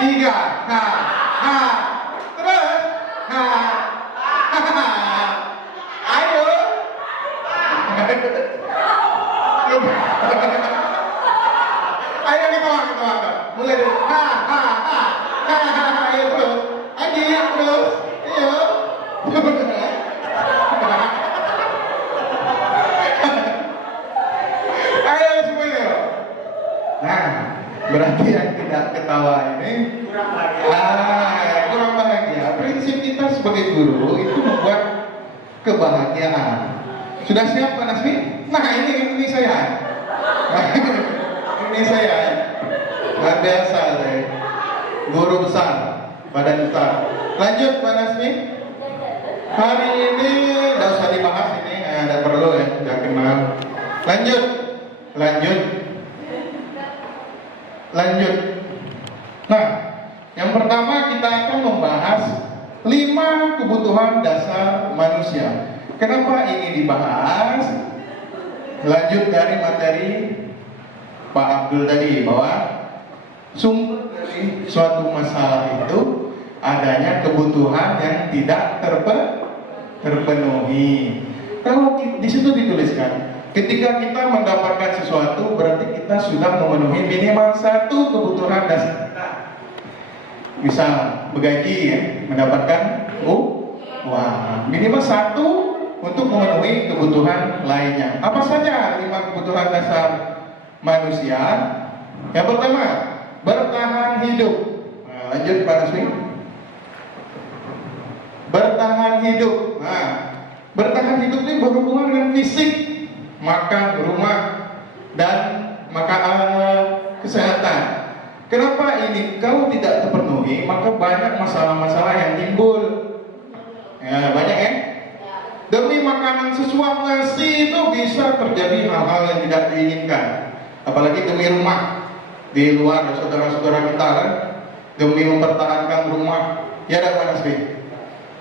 3. Terus. Ayo. Ayo ketawa. Mulai dari ayo terus. Terus. Ayo semuanya. Nah, berarti yang tidak ketawa ini kurang bahagia. Prinsip kita sebagai guru itu membuat kebahagiaan. Sudah siap Pak Nasmi? Nah ini saya. Ini saya. Luar biasa saya. Guru besar, badan besar. Lanjut Pak Nasmi. Hari ini tidak usah dibahas ini, tidak perlu ya, sudah kenal. Lanjut. Nah, yang pertama kita akan membahas 5 kebutuhan dasar manusia. Kenapa ini dibahas? Lanjut dari materi Pak Abdul tadi, bahwa sumber dari suatu masalah itu adanya kebutuhan yang tidak terpenuhi. Kalau di situ dituliskan, ketika kita mendapatkan sesuatu berarti kita sudah memenuhi minimal 1 kebutuhan dasar. Misal begaji ya, mendapatkan uang, minimal 1 untuk memenuhi kebutuhan lainnya. Apa saja 5 kebutuhan dasar manusia? Yang pertama, bertahan hidup. Nah, lanjut Pak Nasmi. Bertahan hidup. Nah, bertahan hidup ini berhubungan dengan fisik, makan, rumah, dan kesehatan. Kenapa ini? Kalau tidak terpenuhi, maka banyak masalah-masalah yang timbul. Ya, banyak ya. Demi makanan sesuap nasi itu bisa terjadi hal-hal yang tidak diinginkan. Apalagi demi rumah. Di luar saudara-saudara kita kan, demi mempertahankan rumah, ya ada Pak Nasbi,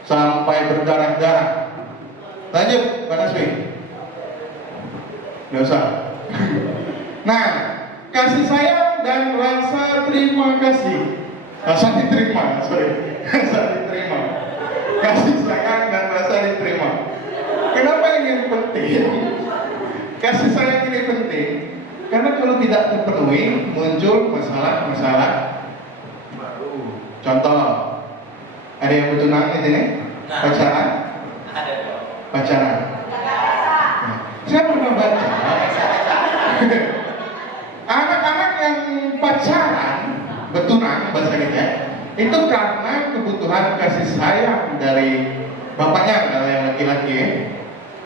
sampai berdarah-darah. Lanjut Pak Nasbi. Nggak usah. Nah, kasih sayang dan rasa terima kasih. Rasa diterima, sorry. Rasa diterima. Kasih sayang dan rasa diterima. Kenapa ini penting? Kasih sayang ini penting karena kalau tidak terpenuhi muncul masalah-masalah baru. Contoh, ada yang butuh nangis ini? Pacaran? Pacaran. Nah, saya pernah baca anak-anak yang pacaran betunan bahasa kita ya, itu karena kebutuhan kasih sayang dari bapaknya. Kalau yang laki-laki ya,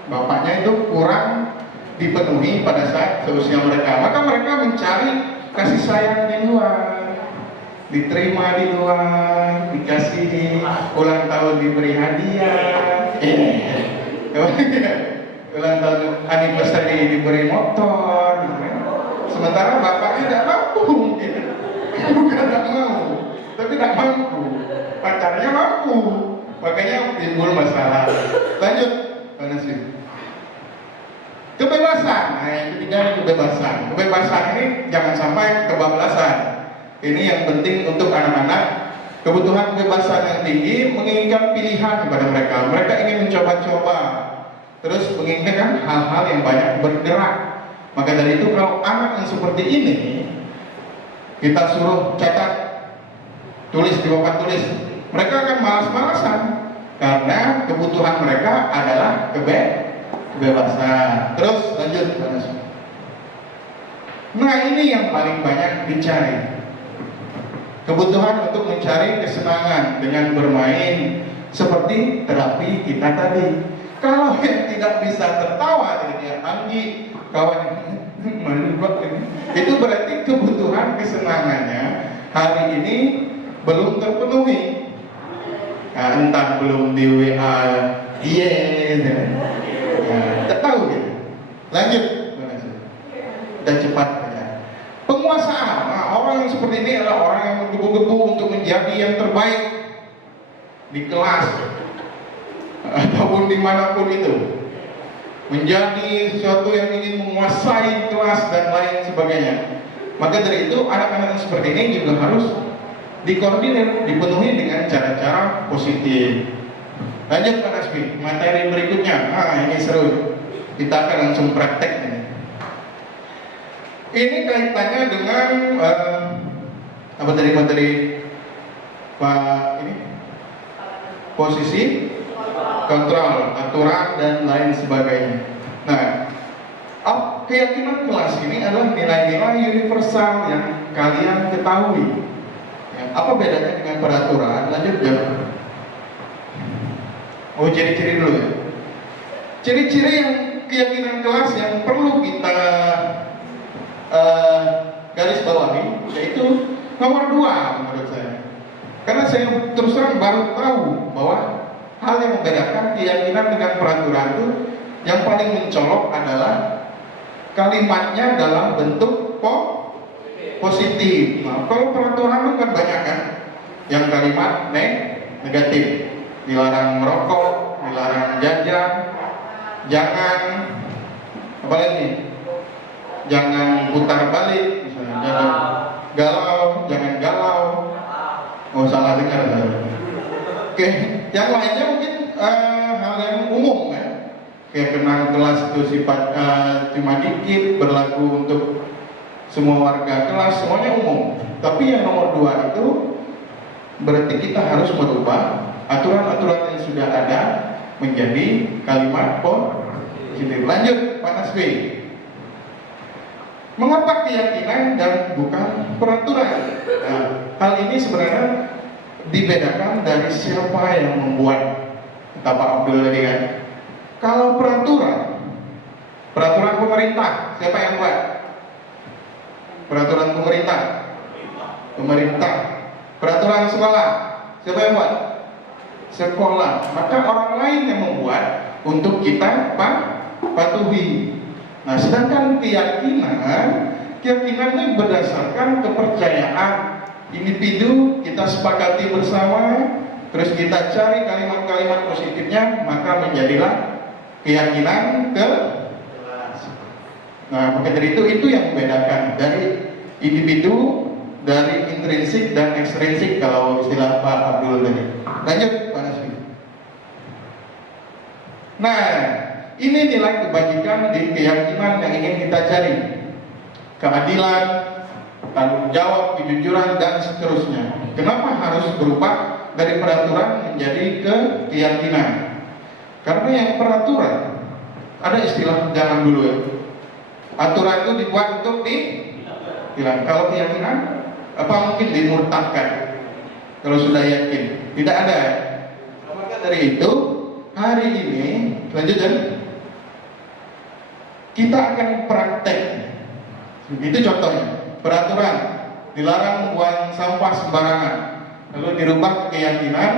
bapaknya itu kurang dipenuhi pada saat seusia mereka, maka mereka mencari kasih sayang di luar, diterima di luar, dikasih ulang tahun diberi hadiah, ulang tahun anniversary diberi motor, sementara bapaknya tidak mampu mungkin. Bukan tidak mau, tapi tidak mampu. Pacarnya mampu, makanya timbul masalah. Lanjut, mana sih? Kebebasan. Nah, yang ketiga kebebasan. Kebebasan ini jangan sampai kebablasan. Ini yang penting untuk anak-anak. Kebutuhan kebebasan yang tinggi menginginkan pilihan kepada mereka. Mereka ingin mencoba-coba, terus menginginkan hal-hal yang banyak bergerak. Maka dari itu kalau anak yang seperti ini kita suruh catat, tulis di papan tulis, mereka akan malas-malasan karena kebutuhan mereka adalah kebebasan. Terus lanjut. Nah, ini yang paling banyak dicari. Kebutuhan untuk mencari kesenangan dengan bermain seperti terapi kita tadi. Kalau yang tidak bisa tertawa dengan Anggi, kawan itu berarti kebutuhan kesenangannya hari ini belum terpenuhi. Nah, entah belum di WA dia, tidak tahu gitu. Lanjut, kita cepat saja. Penguasaan. Nah, orang yang seperti ini adalah orang yang menggebu-gebu untuk menjadi yang terbaik di kelas ataupun dimanapun itu, menjadi sesuatu yang ingin menguasai kelas dan lain sebagainya. Maka dari itu anak-anak yang seperti ini juga harus dikoordinir, dipenuhi dengan cara-cara positif. Lanjut Pak Nasbi, materi berikutnya. Nah, ini seru, kita akan langsung praktek ini. Ini kaitannya dengan apa tadi materi Pak ini? Posisi, kontrol, aturan dan lain sebagainya. Nah, keyakinan kelas ini adalah nilai-nilai universal yang kalian ketahui. Ya, apa bedanya dengan peraturan? Lanjut ya. Oh, ciri-ciri dulu ya. Ciri-ciri yang keyakinan kelas yang perlu kita garis bawahi, yaitu nomor 2 menurut saya. Karena saya terus terang baru tahu bahwa hal yang membedakan keyakinan dengan peraturan itu yang paling mencolok adalah kalimatnya dalam bentuk positif. Nah, kalau peraturan itu kan banyak kan, yang kalimat negatif, dilarang merokok, dilarang jajan, jangan apa lagi, jangan putar balik, misalnya, jangan galau, oh salah dengar. Oke, yang lainnya mungkin hal yang umum kan, kayak kenang kelas itu sifat cuma dikit, berlaku untuk semua warga kelas, semuanya umum. Tapi yang nomor 2 itu berarti kita harus merubah aturan-aturan yang sudah ada menjadi kalimat positif. Lanjut Pak Nasbi. Mengapa keyakinan dan bukan peraturan? Nah, hal ini sebenarnya dibedakan dari siapa yang membuat. Kata Pak Abdul tadi kan, kalau peraturan pemerintah, siapa yang buat? Peraturan pemerintah. Peraturan sekolah, siapa yang buat? Sekolah. Maka orang lain yang membuat untuk kita patuhi. Nah, sedangkan keyakinan ini berdasarkan kepercayaan individu, kita sepakati bersama, terus kita cari kalimat-kalimat positifnya, maka menjadilah keyakinan kelas. Nah, maka dari itu yang membedakan dari individu, dari intrinsik dan ekstrinsik kalau istilah Pak Abdul tadi. Lanjut Pak Nasri. Nah, ini nilai kebajikan di keyakinan yang ingin kita cari. Keadilan, tanggung jawab, kejujuran, dan seterusnya. Kenapa harus berubah dari peraturan menjadi keyakinan? Karena yang peraturan, ada istilah zaman dulu ya, aturan itu dibuat untuk dihilang. Kalau keyakinan, apa mungkin dimurtadkan? Kalau sudah yakin, tidak ada ya. Maka dari itu, hari ini, lanjutkan, kita akan praktek. Itu contohnya, peraturan dilarang membuang sampah sembarangan, lalu dirubah ke keyakinan,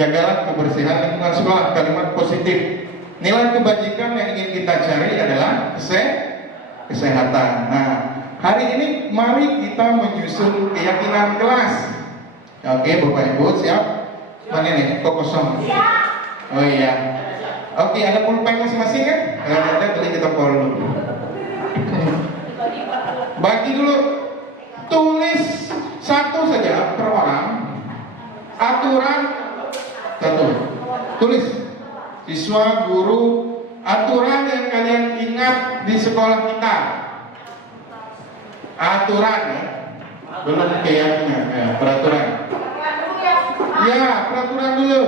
jagalah kebersihan lingkungan sekolah, kalimat positif. Nilai kebajikan yang ingin kita cari adalah kesehatan. Nah, hari ini mari kita menyusun keyakinan kelas. Oke, Bapak Ibu siap? Mana nih? Kok kosong? Oh iya. Oke, ada pulpen masing-masing kan? Kalau ada beli kita call dulu. Bagi dulu, tulis satu saja per orang. Aturan satu. Tulis siswa, guru, aturan yang kalian ingat di sekolah kita. Aturan ya, belum keyakinan ya, peraturan. Ya, peraturan dulu.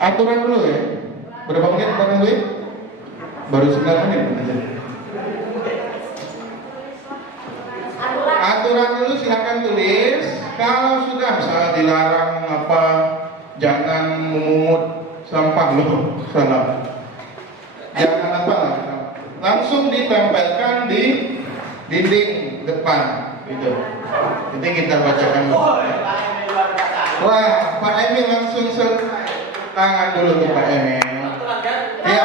Aturan dulu ya. Berapa menit Pak Nungguin? Baru 9 menit. Aturan dulu silakan tulis. Kalau sudah misalnya dilarang apa, jangan memungut sampah loh, salah. Jangan apa, langsung ditempelkan di dinding depan, gitu. Jadi kita bacakan. Wah, Pak Emil langsung tangan dulu nih Pak Emil. Ya,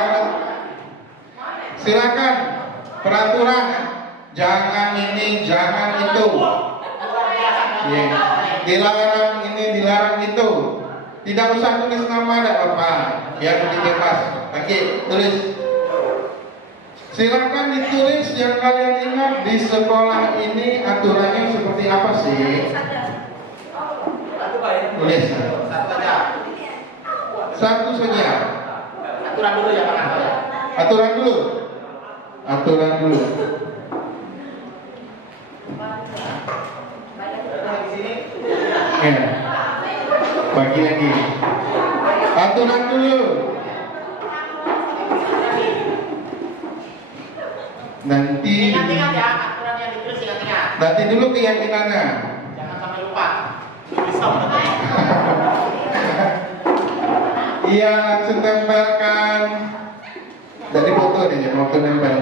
silakan peraturan. Jangan ini, jangan itu. Yeah. Dilarang ini, dilarang itu. Tidak usah tulis nama, tidak apa-apa. Biar lebih bebas. Oke, tulis. Silakan ditulis yang kalian ingat di sekolah ini aturannya seperti apa sih? Tulis. Satu saja. Aturan dulu ya Pak. Aturan dulu. Aturan dulu. Ya. Bagi lagi. Aturan dulu. Nanti. Ingat-ingat ya, aturan yang ditulis ingat-ingat. Nanti dulu keyakinannya. Jangan sampai lupa. Bisa. Iya, langsung tempelkan. Dari foto nih, waktu nempel.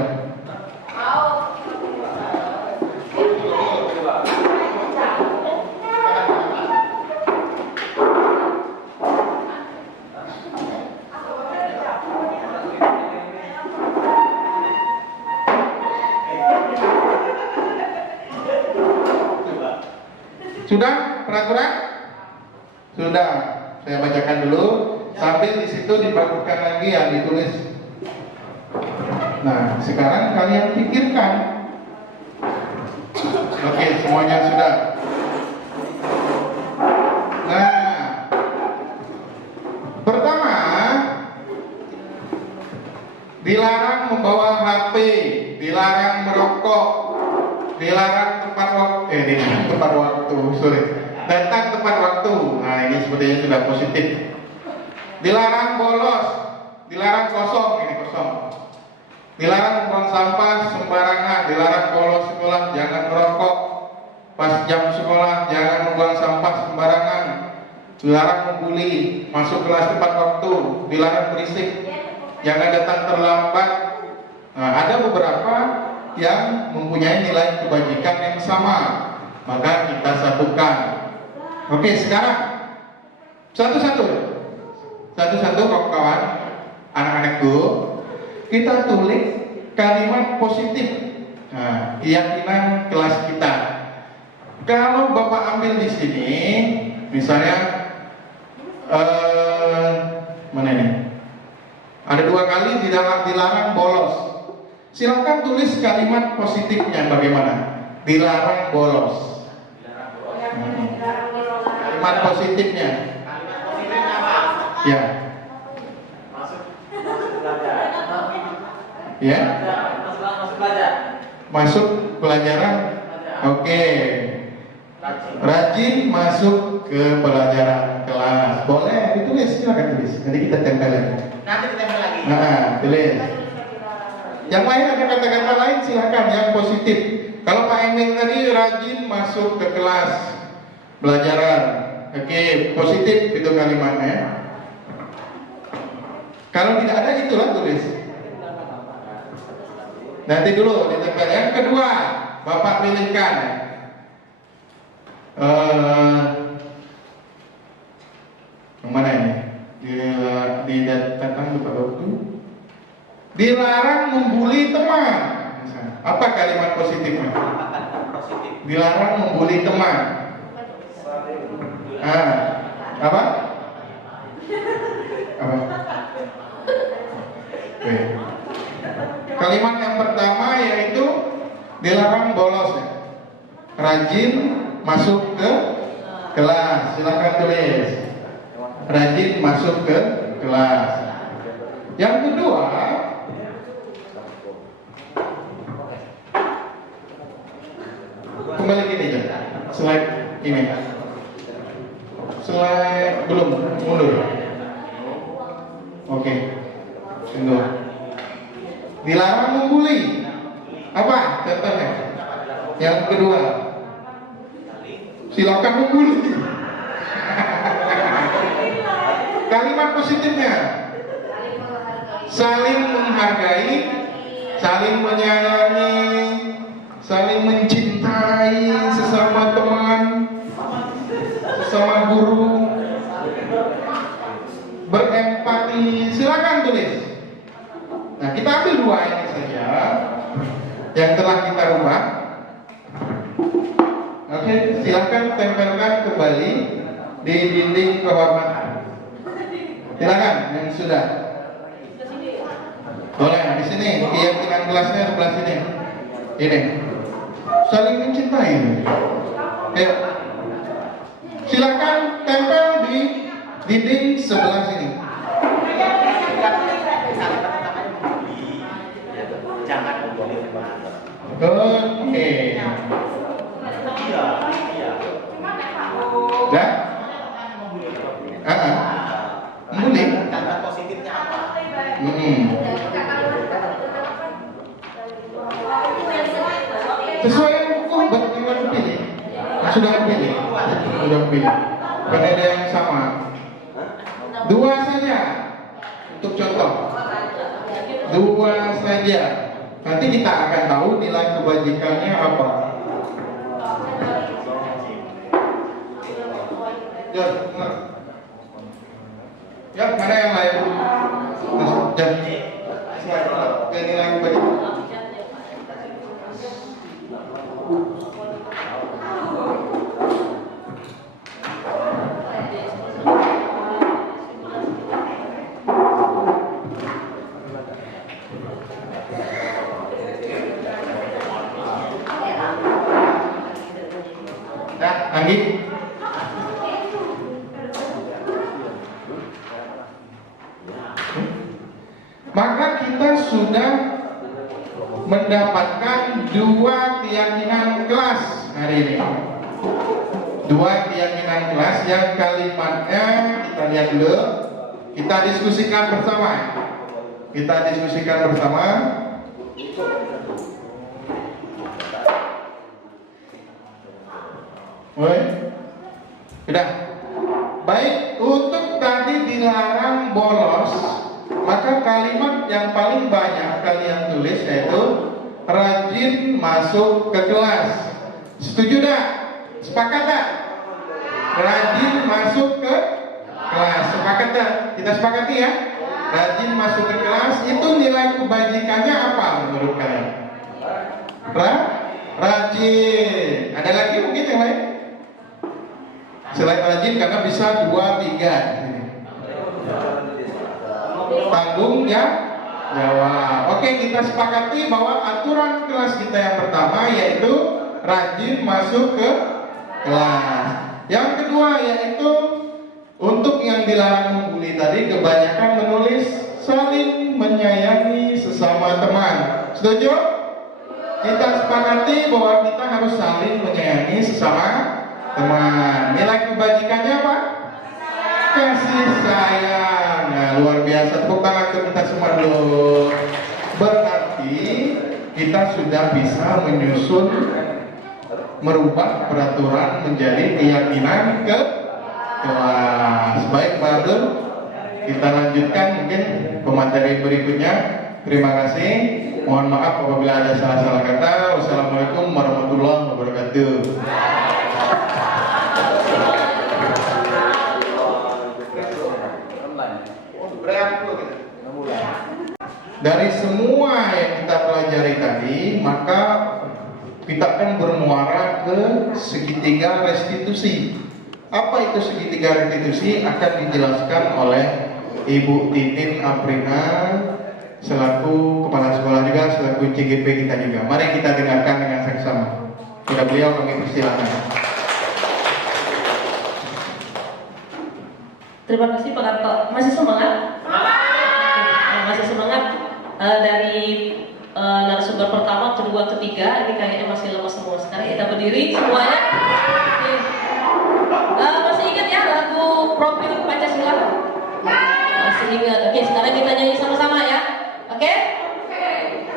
Sudah peraturan? Sudah. Saya bacakan dulu. Sambil di situ dibagikan lagi ya, ditulis. Nah, sekarang kalian pikirkan. Oke, semuanya sudah. Nah, pertama, dilarang membawa HP, dilarang merokok, dilarang tepat waktu, datang tepat waktu. Nah, ini sepertinya sudah positif. Dilarang bolos, dilarang kosong, ini kosong. Dilarang membuang sampah sembarangan, dilarang bolos sekolah, jangan merokok pas jam sekolah, jangan membuang sampah sembarangan, dilarang membuli, masuk kelas tepat waktu, dilarang berisik, jangan datang terlambat. Nah, ada beberapa yang mempunyai nilai kebajikan yang sama, maka kita satukan. Oke, sekarang satu-satu kawan-kawan, anak-anakku, kita tulis kalimat positif. Nah, keyakinan kelas kita. Kalau Bapak ambil di sini, Misalnya mana ini? Ada 2 kali dilarang bolos. Silakan tulis kalimat positifnya bagaimana? Dilarang bolos. Kalimat positifnya. Kalimat positifnya apa? Ya. Ya. Masuk belajar. Masuk pelajaran. Oke. Rajin masuk ke pelajaran kelas. Boleh ditulis, silakan tulis. Nanti kita tempelin. Nanti ditempel lagi. Nah, tulis. Yang lain ada kata-kata lain silakan yang positif. Kalau Pak Emil tadi rajin masuk ke kelas pelajaran. Oke, positif itu kalimatnya. Kalau tidak ada itulah tulis. Nanti dulu ditempel. Yang kedua, Bapak pilihkan. Yang mana ini? Di tentang lupa waktu. Dilarang membuli teman. Apa kalimat positifnya? Dilarang membuli teman. Apa? Apa? Oke. Kalimat yang pertama yaitu dilarang bolos ya. Rajin masuk ke kelas. Silakan tulis. Rajin masuk ke kelas. Yang kedua, kembali gini aja. Slide ini. Slide belum mundur. Oke. Tunggu. Dilarang membuli. Apa contohnya? Yang kedua, silakan membuli. Kalimat positifnya saling menghargai, saling menyayangi, saling mencintai sesama teman, sesama guru, berempati. Silakan tulis. Nah, kita ambil 2 ini saja yang telah kita rubah. Oke, silakan tempelkan kembali di dinding kehormatan. Silakan yang sudah. Boleh di sini, keyakinan kelasnya sebelah sini. Ini. Saling mencintai. Ayo. Silakan tempel di dinding sebelah sini. Jangan membuli teman. Oke. Dah? Membuli. Kalimat positifnya apa? Sesuai yang buku yang pilih. Sudah pilih. Sudah pilih. Pada yang sama. 2 saja untuk contoh. 2 saja. Nanti kita akan tahu nilai kebajikannya apa. Ya, mana yang lain? Jadi, ke nilai kebajikan. Anggi. Maka kita sudah mendapatkan 2 keyakinan kelas hari ini. 2 keyakinan kelas yang kalimatnya kita lihat dulu. Kita diskusikan bersama. Oi. Sudah. Baik, untuk tadi dilarang bolos, maka kalimat yang paling banyak kalian tulis yaitu rajin masuk ke kelas. Setuju tak? Sepakat tak? Rajin masuk ke kelas. Sepakat tak? Kita sepakati ya? Rajin masuk ke kelas. Itu nilai kebajikannya apa menurut kalian? Rajin. Ada lagi mungkin yang lain? Selain rajin karena bisa 2, 3. Tanggung jawab. Oke, kita sepakati bahwa aturan kelas kita yang pertama yaitu rajin masuk ke kelas. Yang kedua yaitu untuk yang dilarang membuli tadi, kebanyakan menulis saling menyayangi sesama teman. Setuju? Kita sepakati bahwa kita harus saling menyayangi sesama teman. Nilai kebajikannya apa? Kasih sayang. Nah, luar biasa. Tepuk tangan untuk kita semua dulu. Berarti kita sudah bisa menyusun, merubah peraturan menjadi keyakinan ke kelas. Baik, Pak Abdul, kita lanjutkan mungkin pemateri berikutnya. Terima kasih. Mohon maaf apabila ada salah-salah kata. Wassalamualaikum warahmatullahi wabarakatuh. Dari semua yang kita pelajari tadi, maka kita akan bermuara ke segitiga restitusi. Apa itu segitiga restitusi akan dijelaskan oleh Ibu Titin Aprina selaku kepala sekolah juga, selaku CGP kita juga. Mari kita dengarkan dengan seksama. Kepada beliau kami persilakan. Terima kasih Pak Karto. Masih semangat? Masih semangat. Dari narasumber pertama, kedua, ketiga, ini kayaknya masih lemas semua. Sekarang kita berdiri semuanya. Masih ingat ya lagu Profil Pancasila? Masih ingat. Oke, sekarang kita nyanyi sama-sama ya. Oke?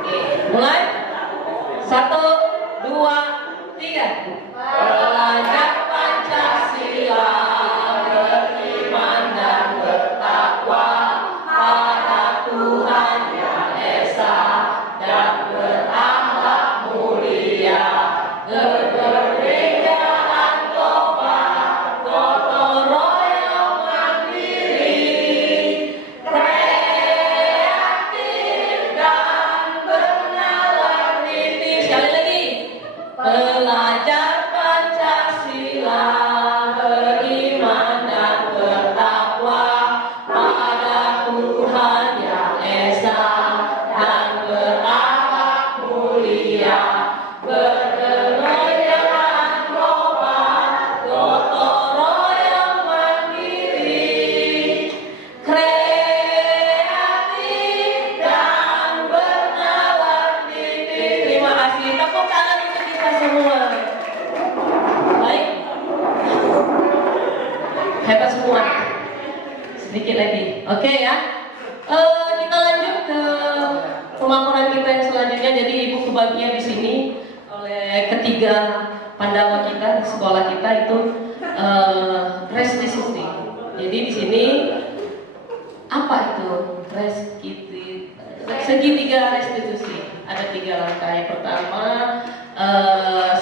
Oke. Mulai. 1, 2, 3. Belajar Pancasila, beriman dan bertakwa pada Tuhan Yang Esa dan berakhlak mulia, kemerdekaan global, gotong royong mandiri, kreatif dan bernalar niti. Sekali lagi, belajar Pancasila, beriman dan bertakwa pada Tuhan Yang Esa dan berakhlak mulia, berkenegaraan global, gotong royong mandiri, kreatif dan bernalar niti. Terima kasih. Tepuk tangan untuk kita semua. Baik. Hebat semua. Sedikit lagi. Oke ya. Kita lanjut ke pemaparan kita yang selanjutnya. Jadi Ibu kebagian di sini oleh ketiga Pandawa kita di sekolah kita itu restitusi. Jadi di sini apa itu segitiga restitusi? Ada 3 langkah. Yang pertama,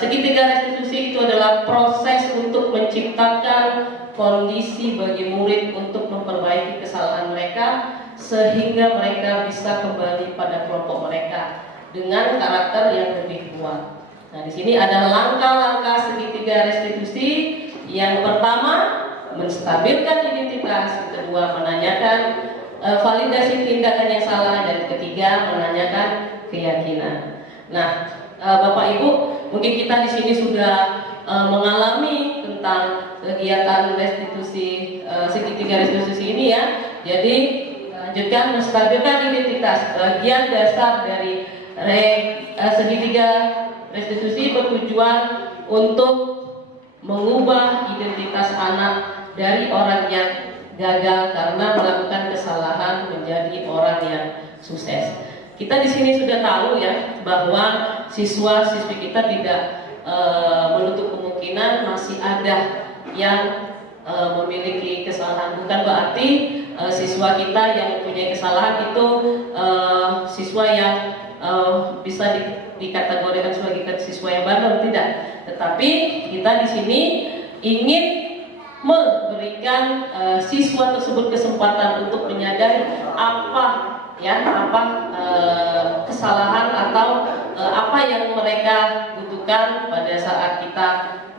segitiga restitusi itu adalah proses untuk menciptakan kondisi bagi murid untuk memperbaiki kesalahan mereka sehingga mereka bisa kembali pada kelompok mereka dengan karakter yang lebih kuat. Nah, di sini ada langkah-langkah segitiga restitusi. Yang pertama, menstabilkan identitas. Yang kedua, menanyakan validasi tindakan yang salah. Dan ketiga, menanyakan keyakinan. Nah, Bapak Ibu, mungkin kita di sini sudah mengalami tentang kegiatan restitusi segitiga restitusi ini ya. Jadi lanjutkan, menstabilkan identitas. Bagian dasar dari segitiga restitusi bertujuan untuk mengubah identitas anak dari orang yang gagal karena melakukan kesalahan menjadi orang yang sukses. Kita di sini sudah tahu ya bahwa siswa-siswi kita tidak menutup kemungkinan masih ada yang memiliki kesalahan. Bukan berarti siswa kita yang mempunyai kesalahan itu siswa yang bisa dikategorikan sebagai siswa yang bandel, tidak. Tetapi kita di sini ingin memberikan siswa tersebut kesempatan untuk menyadari apa kesalahan atau apa yang mereka butuhkan pada saat kita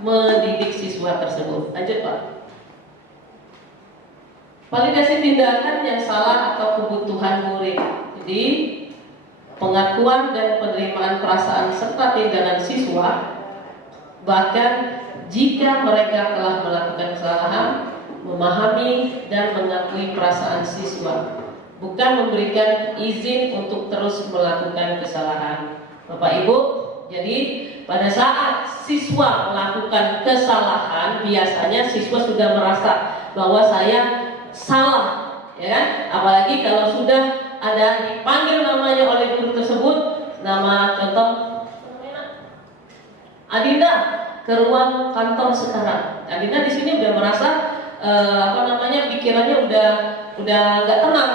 mendidik siswa tersebut. Lanjut Pak. Validasi tindakan yang salah atau kebutuhan murid. Jadi pengakuan dan penerimaan perasaan serta tindakan siswa, bahkan jika mereka telah melakukan kesalahan, memahami dan mengakui perasaan siswa, bukan memberikan izin untuk terus melakukan kesalahan. Bapak Ibu, jadi pada saat siswa melakukan kesalahan, biasanya siswa sudah merasa bahwa saya salah, ya kan? Apalagi kalau sudah ada dipanggil namanya oleh guru tersebut, nama contoh Adinda ke ruang kantor sekarang. Adinda di sini udah merasa pikirannya udah nggak tenang.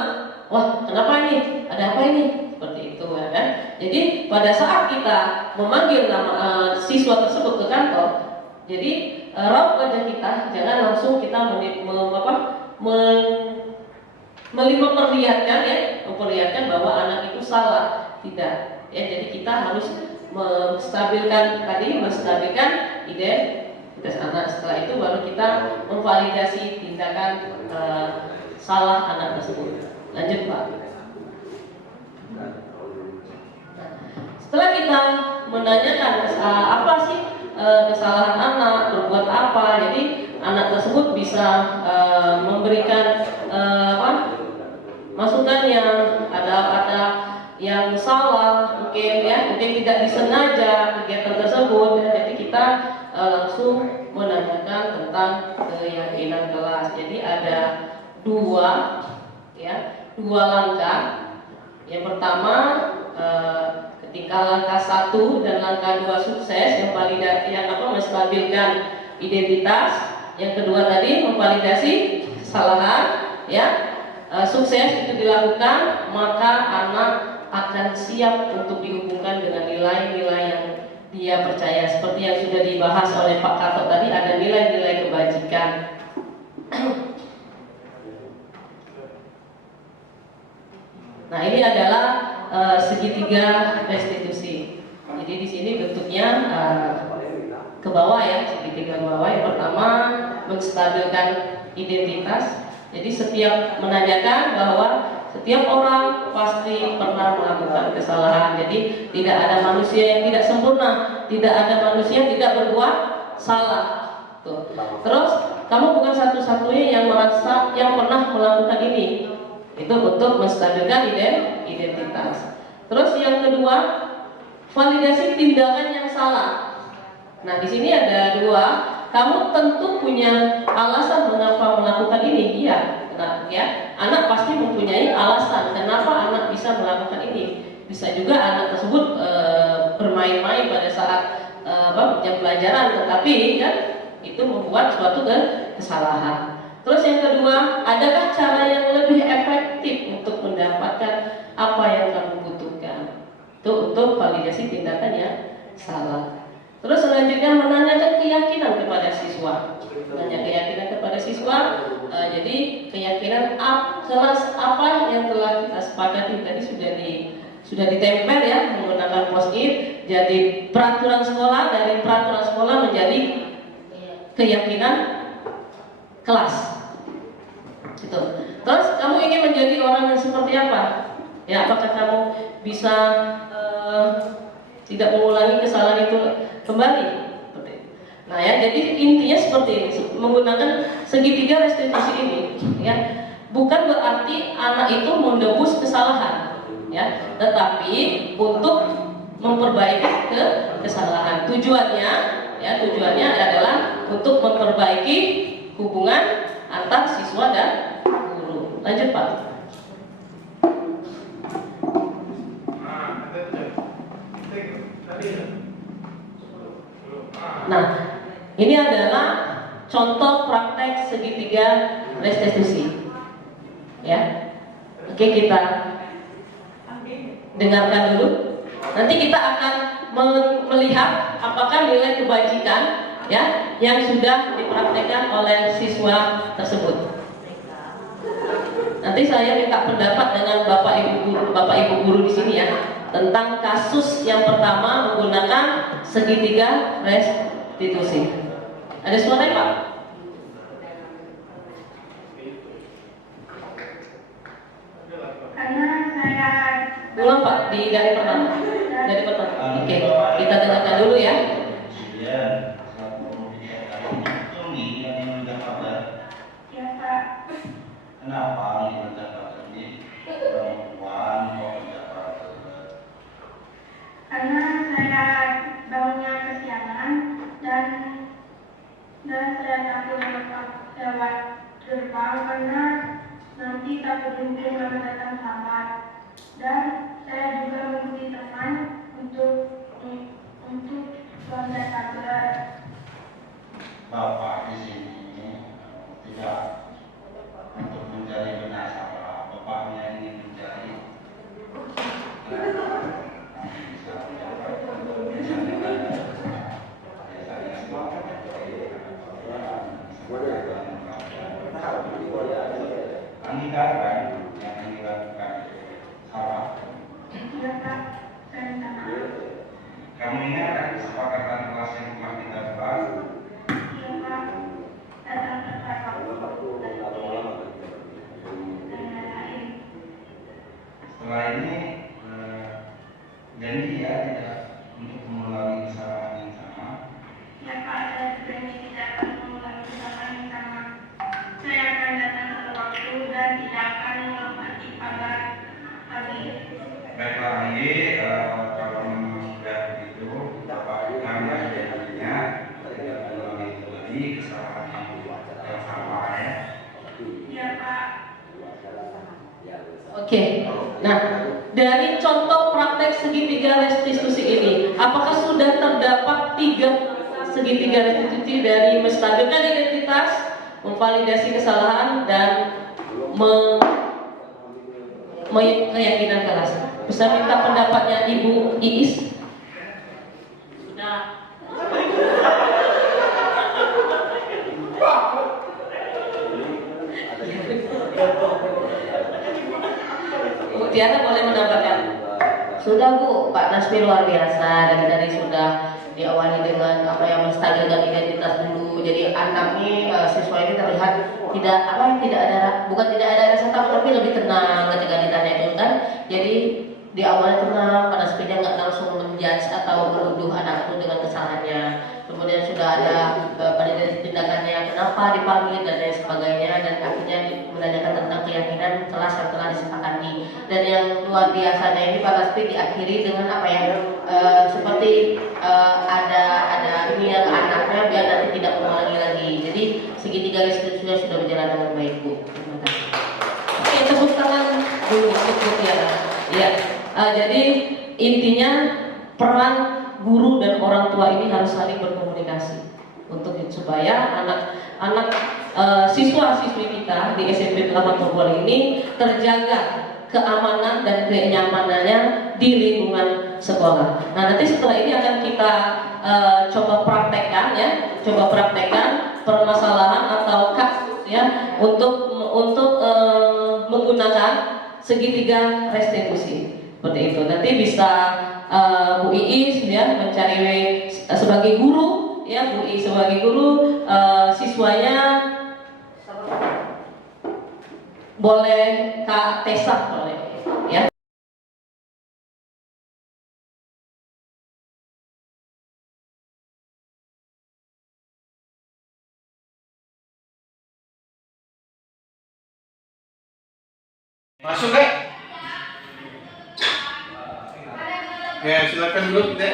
Wah, kenapa ini? Ada apa ini? Seperti itu, ya kan? Jadi pada saat kita memanggil nama siswa tersebut ke kantor, jadi raut wajah kita jangan langsung kita memperlihatkan bahwa anak itu salah, tidak. Ya, jadi kita harus menstabilkan identitas anak. Setelah itu baru kita memvalidasi tindakan salah anak tersebut. Lanjut Pak. Setelah kita menanyakan apa sih kesalahan anak, berbuat apa, jadi anak tersebut bisa memberikan masukan yang ada yang salah, mungkin tidak disengaja kegiatan tersebut. Jadi kita langsung menanyakan tentang keyakinan kelas. Jadi ada dua langkah. Yang pertama ketika langkah 1 dan langkah 2 sukses, yang menstabilkan identitas. Yang kedua tadi memvalidasi kesalahan, sukses itu dilakukan, maka anak akan siap untuk dihubungkan dengan nilai-nilai yang dia percaya. Seperti yang sudah dibahas oleh Pak Kato tadi, ada nilai-nilai kebajikan. Nah, ini adalah segitiga restitusi. Jadi di sini bentuknya ke bawah, segitiga ke bawah. Yang pertama menstabilkan identitas. Jadi setiap menanyakan bahwa setiap orang pasti pernah melakukan kesalahan. Jadi tidak ada manusia yang tidak sempurna, tidak ada manusia yang tidak berbuat salah. Tuh. Terus kamu bukan satu-satunya yang pernah melakukan ini. Itu untuk menstabilkan identitas. Terus yang kedua, validasi tindakan yang salah. Nah, di sini ada dua. Kamu tentu punya alasan mengapa melakukan ini, iya. Nah, anak pasti mempunyai alasan kenapa anak bisa melakukan ini. Bisa juga anak tersebut bermain-main pada saat jam pelajaran, tetapi itu membuat suatu kesalahan. Terus yang kedua, adakah cara yang lebih efektif untuk mendapatkan apa yang kamu butuhkan? Itu untuk validasi tindakan yang salah. Terus selanjutnya menanyakan keyakinan kepada siswa. Menanya keyakinan kepada siswa. Jadi keyakinan kelas apa yang telah kita sepakati tadi sudah ditempel menggunakan post-it. Jadi peraturan sekolah, dari peraturan sekolah menjadi keyakinan kelas. Gitu. Terus kamu ingin menjadi orang yang seperti apa? Apakah kamu bisa tidak mengulangi kesalahan itu kembali? Nah, jadi intinya seperti ini, menggunakan segitiga restitusi ini, bukan berarti anak itu menebus kesalahan, tetapi untuk memperbaiki kesalahan. Tujuannya adalah untuk memperbaiki hubungan antar siswa dan guru. Lanjut Pak. Nah, ini adalah contoh praktek segitiga restitusi. Oke, kita dengarkan dulu. Nanti kita akan melihat apakah nilai kebajikan yang sudah dipraktekkan oleh siswa tersebut. Nanti saya minta pendapat dengan Bapak Ibu guru di sini tentang kasus yang pertama menggunakan segitiga restitusi. Ada suara Pak? Karena saya Ulang Pak, dari pertama. Dari pertama. Oke, kita dengarkan dulu ya. ya Pak, Kenapa ini Jakarta ini perempuan mau Jakarta? karena saya bangunnya kesiangan dan saya takut lewat gerbang karena nanti takut dihukum karena datang lambat. Dan saya juga mengikuti teman untuk belajar sabar. Bapak di sini tidak untuk mencari benar-benar, bapaknya ingin mencari anggaran yang dilakukan salah. Ya Pak, saya minta maaf. Kamu ingat kan kesepakatan kelas yang telah kita bahas? Ya Pak, datang tepat waktu. Setelah ini janji ya tidak untuk mengulangi kesalahan yang sama. Ya Pak, saya berjanji tidak akan mengulangi kesalahan yang sama. Saya akan datang tepat waktu dan tidak akan melewati pagar habis. Baiklah Anggi, kalau memang sudah begitu, Bapak akan janjinya tidak mengulangi kembali kesalahan yang sama ya. Ya Pak. Oke. Nah, dari contoh praktek segitiga restitusi ini, apakah sudah terdapat 3 segitiga restitusi dari menstabilkan identitas, memvalidasi kesalahan, dan keyakinan kelas? Bisa minta pendapatnya Ibu Iis? Sudah. Bu Tiana boleh menambahkan. Sudah Bu, Pak Nasmi luar biasa, dari sudah diawali dengan apa yang menstabilkan identitas dulu. Jadi anak ini siswa ini terlihat tidak ada rasa takut, tapi lebih tenang ketika ditanya itu kan. Jadi di awal tenang, Pak Nasminya nggak langsung menjudge atau menuduh anak itu dengan kesalahannya. Kemudian sudah ada pada tindakannya kenapa dipanggil dan lain sebagainya, dan akhirnya menanyakan tentang keyakinan kelas yang telah disepakati. Dan yang luar biasanya ini Pak Nasmi diakhiri dengan apa ya, seperti ada ini yang anaknya biar nanti tidak mengulangi lagi. Jadi segitiga restitusinya sudah berjalan dengan baik Bu. Terima kasih. Oke, tepuk tangan dulu untuk Bu Tiana. Ya, jadi intinya peran guru dan orang tua ini harus saling berkomunikasi untuk supaya anak siswa-siswi kita di SMP 8 Torbol ini terjaga keamanan dan kenyamanannya di lingkungan sekolah. Nah, nanti setelah ini akan kita coba praktekkan permasalahan atau kasus ya untuk menggunakan segitiga restitusi seperti itu. Nanti bisa Bu Iis ya mencari sebagai guru ya, Bu Iis sebagai guru, siswanya boleh Kak Tesa boleh ya. Masuk Dek. Ya silakan duduk Dek.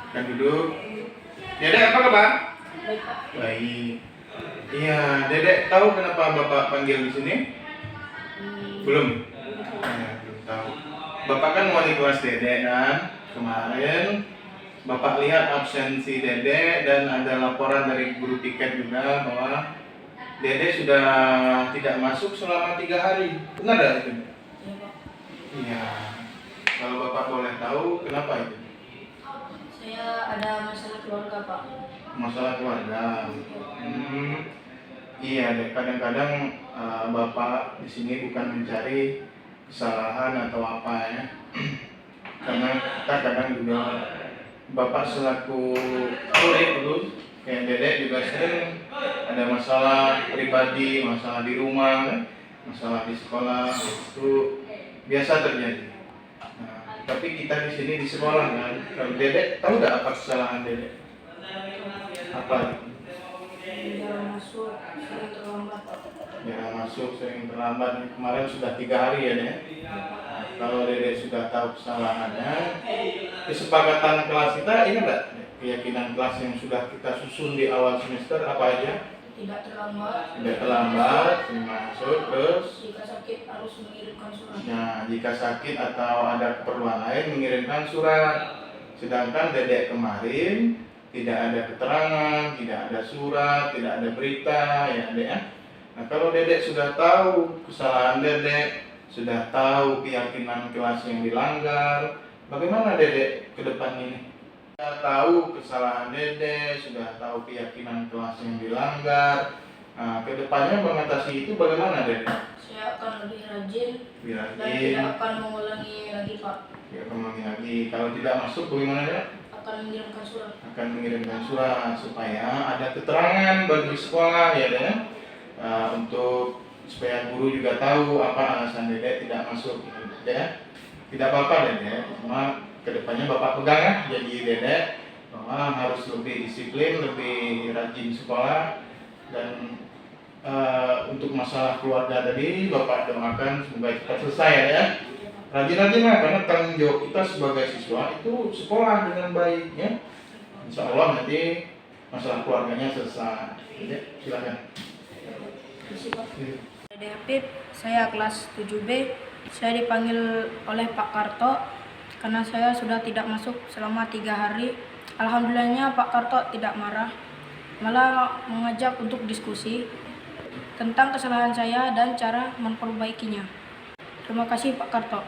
Silakan duduk. Dedek apa kabar? Baik. Iya, Dedek tahu kenapa Bapak panggil di sini? Belum. Belum tahu. Bapak kan wali kelas Dedek kan? Kemarin Bapak lihat absensi Dedek dan ada laporan dari guru piket juga bahwa Dede sudah tidak masuk selama 3 hari. Benar tidak itu? Iya. Kalau Bapak boleh tahu, kenapa itu? Saya ada masalah keluarga Pak. Masalah keluarga. Iya deh. Kadang-kadang Bapak di sini bukan mencari kesalahan atau apa ya. Karena kita kadang juga Bapak selaku murid dulu, kayak Dedek juga sering ada masalah pribadi, masalah di rumah, kan? Masalah di sekolah, itu biasa terjadi. Nah, tapi kita di sini di sekolah kan, kalau Dedek tahu nggak apa kesalahan Dedek? Apa? Jarang masuk, sering terlambat. Jarang masuk, sering terlambat. Kemarin sudah 3 hari ya, Dek? Nah, kalau Dedek sudah tahu kesalahannya, kesepakatan kelas kita ini enggak? Keyakinan kelas yang sudah kita susun di awal semester apa aja? Tidak terlambat. Tidak terlambat, masuk terus. Jika sakit harus mengirimkan surat. Nah, jika sakit atau ada keperluan lain mengirimkan surat. Sedangkan Dedek kemarin tidak ada keterangan, tidak ada surat, tidak ada berita, ya Dek ya. Nah, kalau Dedek sudah tahu kesalahan Dedek, sudah tahu keyakinan kelas yang dilanggar, bagaimana Dedek ke depan ini? Sudah tahu kesalahan Dedek, sudah tahu keyakinan kelas yang dilanggar. Nah, ke depannya mengatasi itu bagaimana Dedek? Saya akan lebih rajin dan Rajin, tidak akan mengulangi lagi Pak. ya kembali lagi. Kalau tidak masuk bagaimana Dek? Akan mengirimkan surat. Akan mengirimkan surat supaya ada keterangan bagi sekolah ya Dek. Untuk supaya guru juga tahu apa alasan Dedek tidak masuk ya. Tidak apa-apa Dedek, cuma kedepannya Bapak pegang ya, jadi Dedek bahwa harus lebih disiplin, lebih rajin sekolah. Dan untuk masalah keluarga tadi Bapak doakan semoga cepat selesai ya. Rajin-rajin lah, karena tanggung jawab kita sebagai siswa itu sekolah dengan baik ya. Insya Allah nanti masalah keluarganya selesai. Ya, silakan. Dede Habib, saya kelas 7B. Saya dipanggil oleh Pak Karto karena saya sudah tidak masuk selama 3 hari. Alhamdulillahnya Pak Karto tidak marah, malah mengajak untuk diskusi tentang kesalahan saya dan cara memperbaikinya. Terima kasih Pak Karto.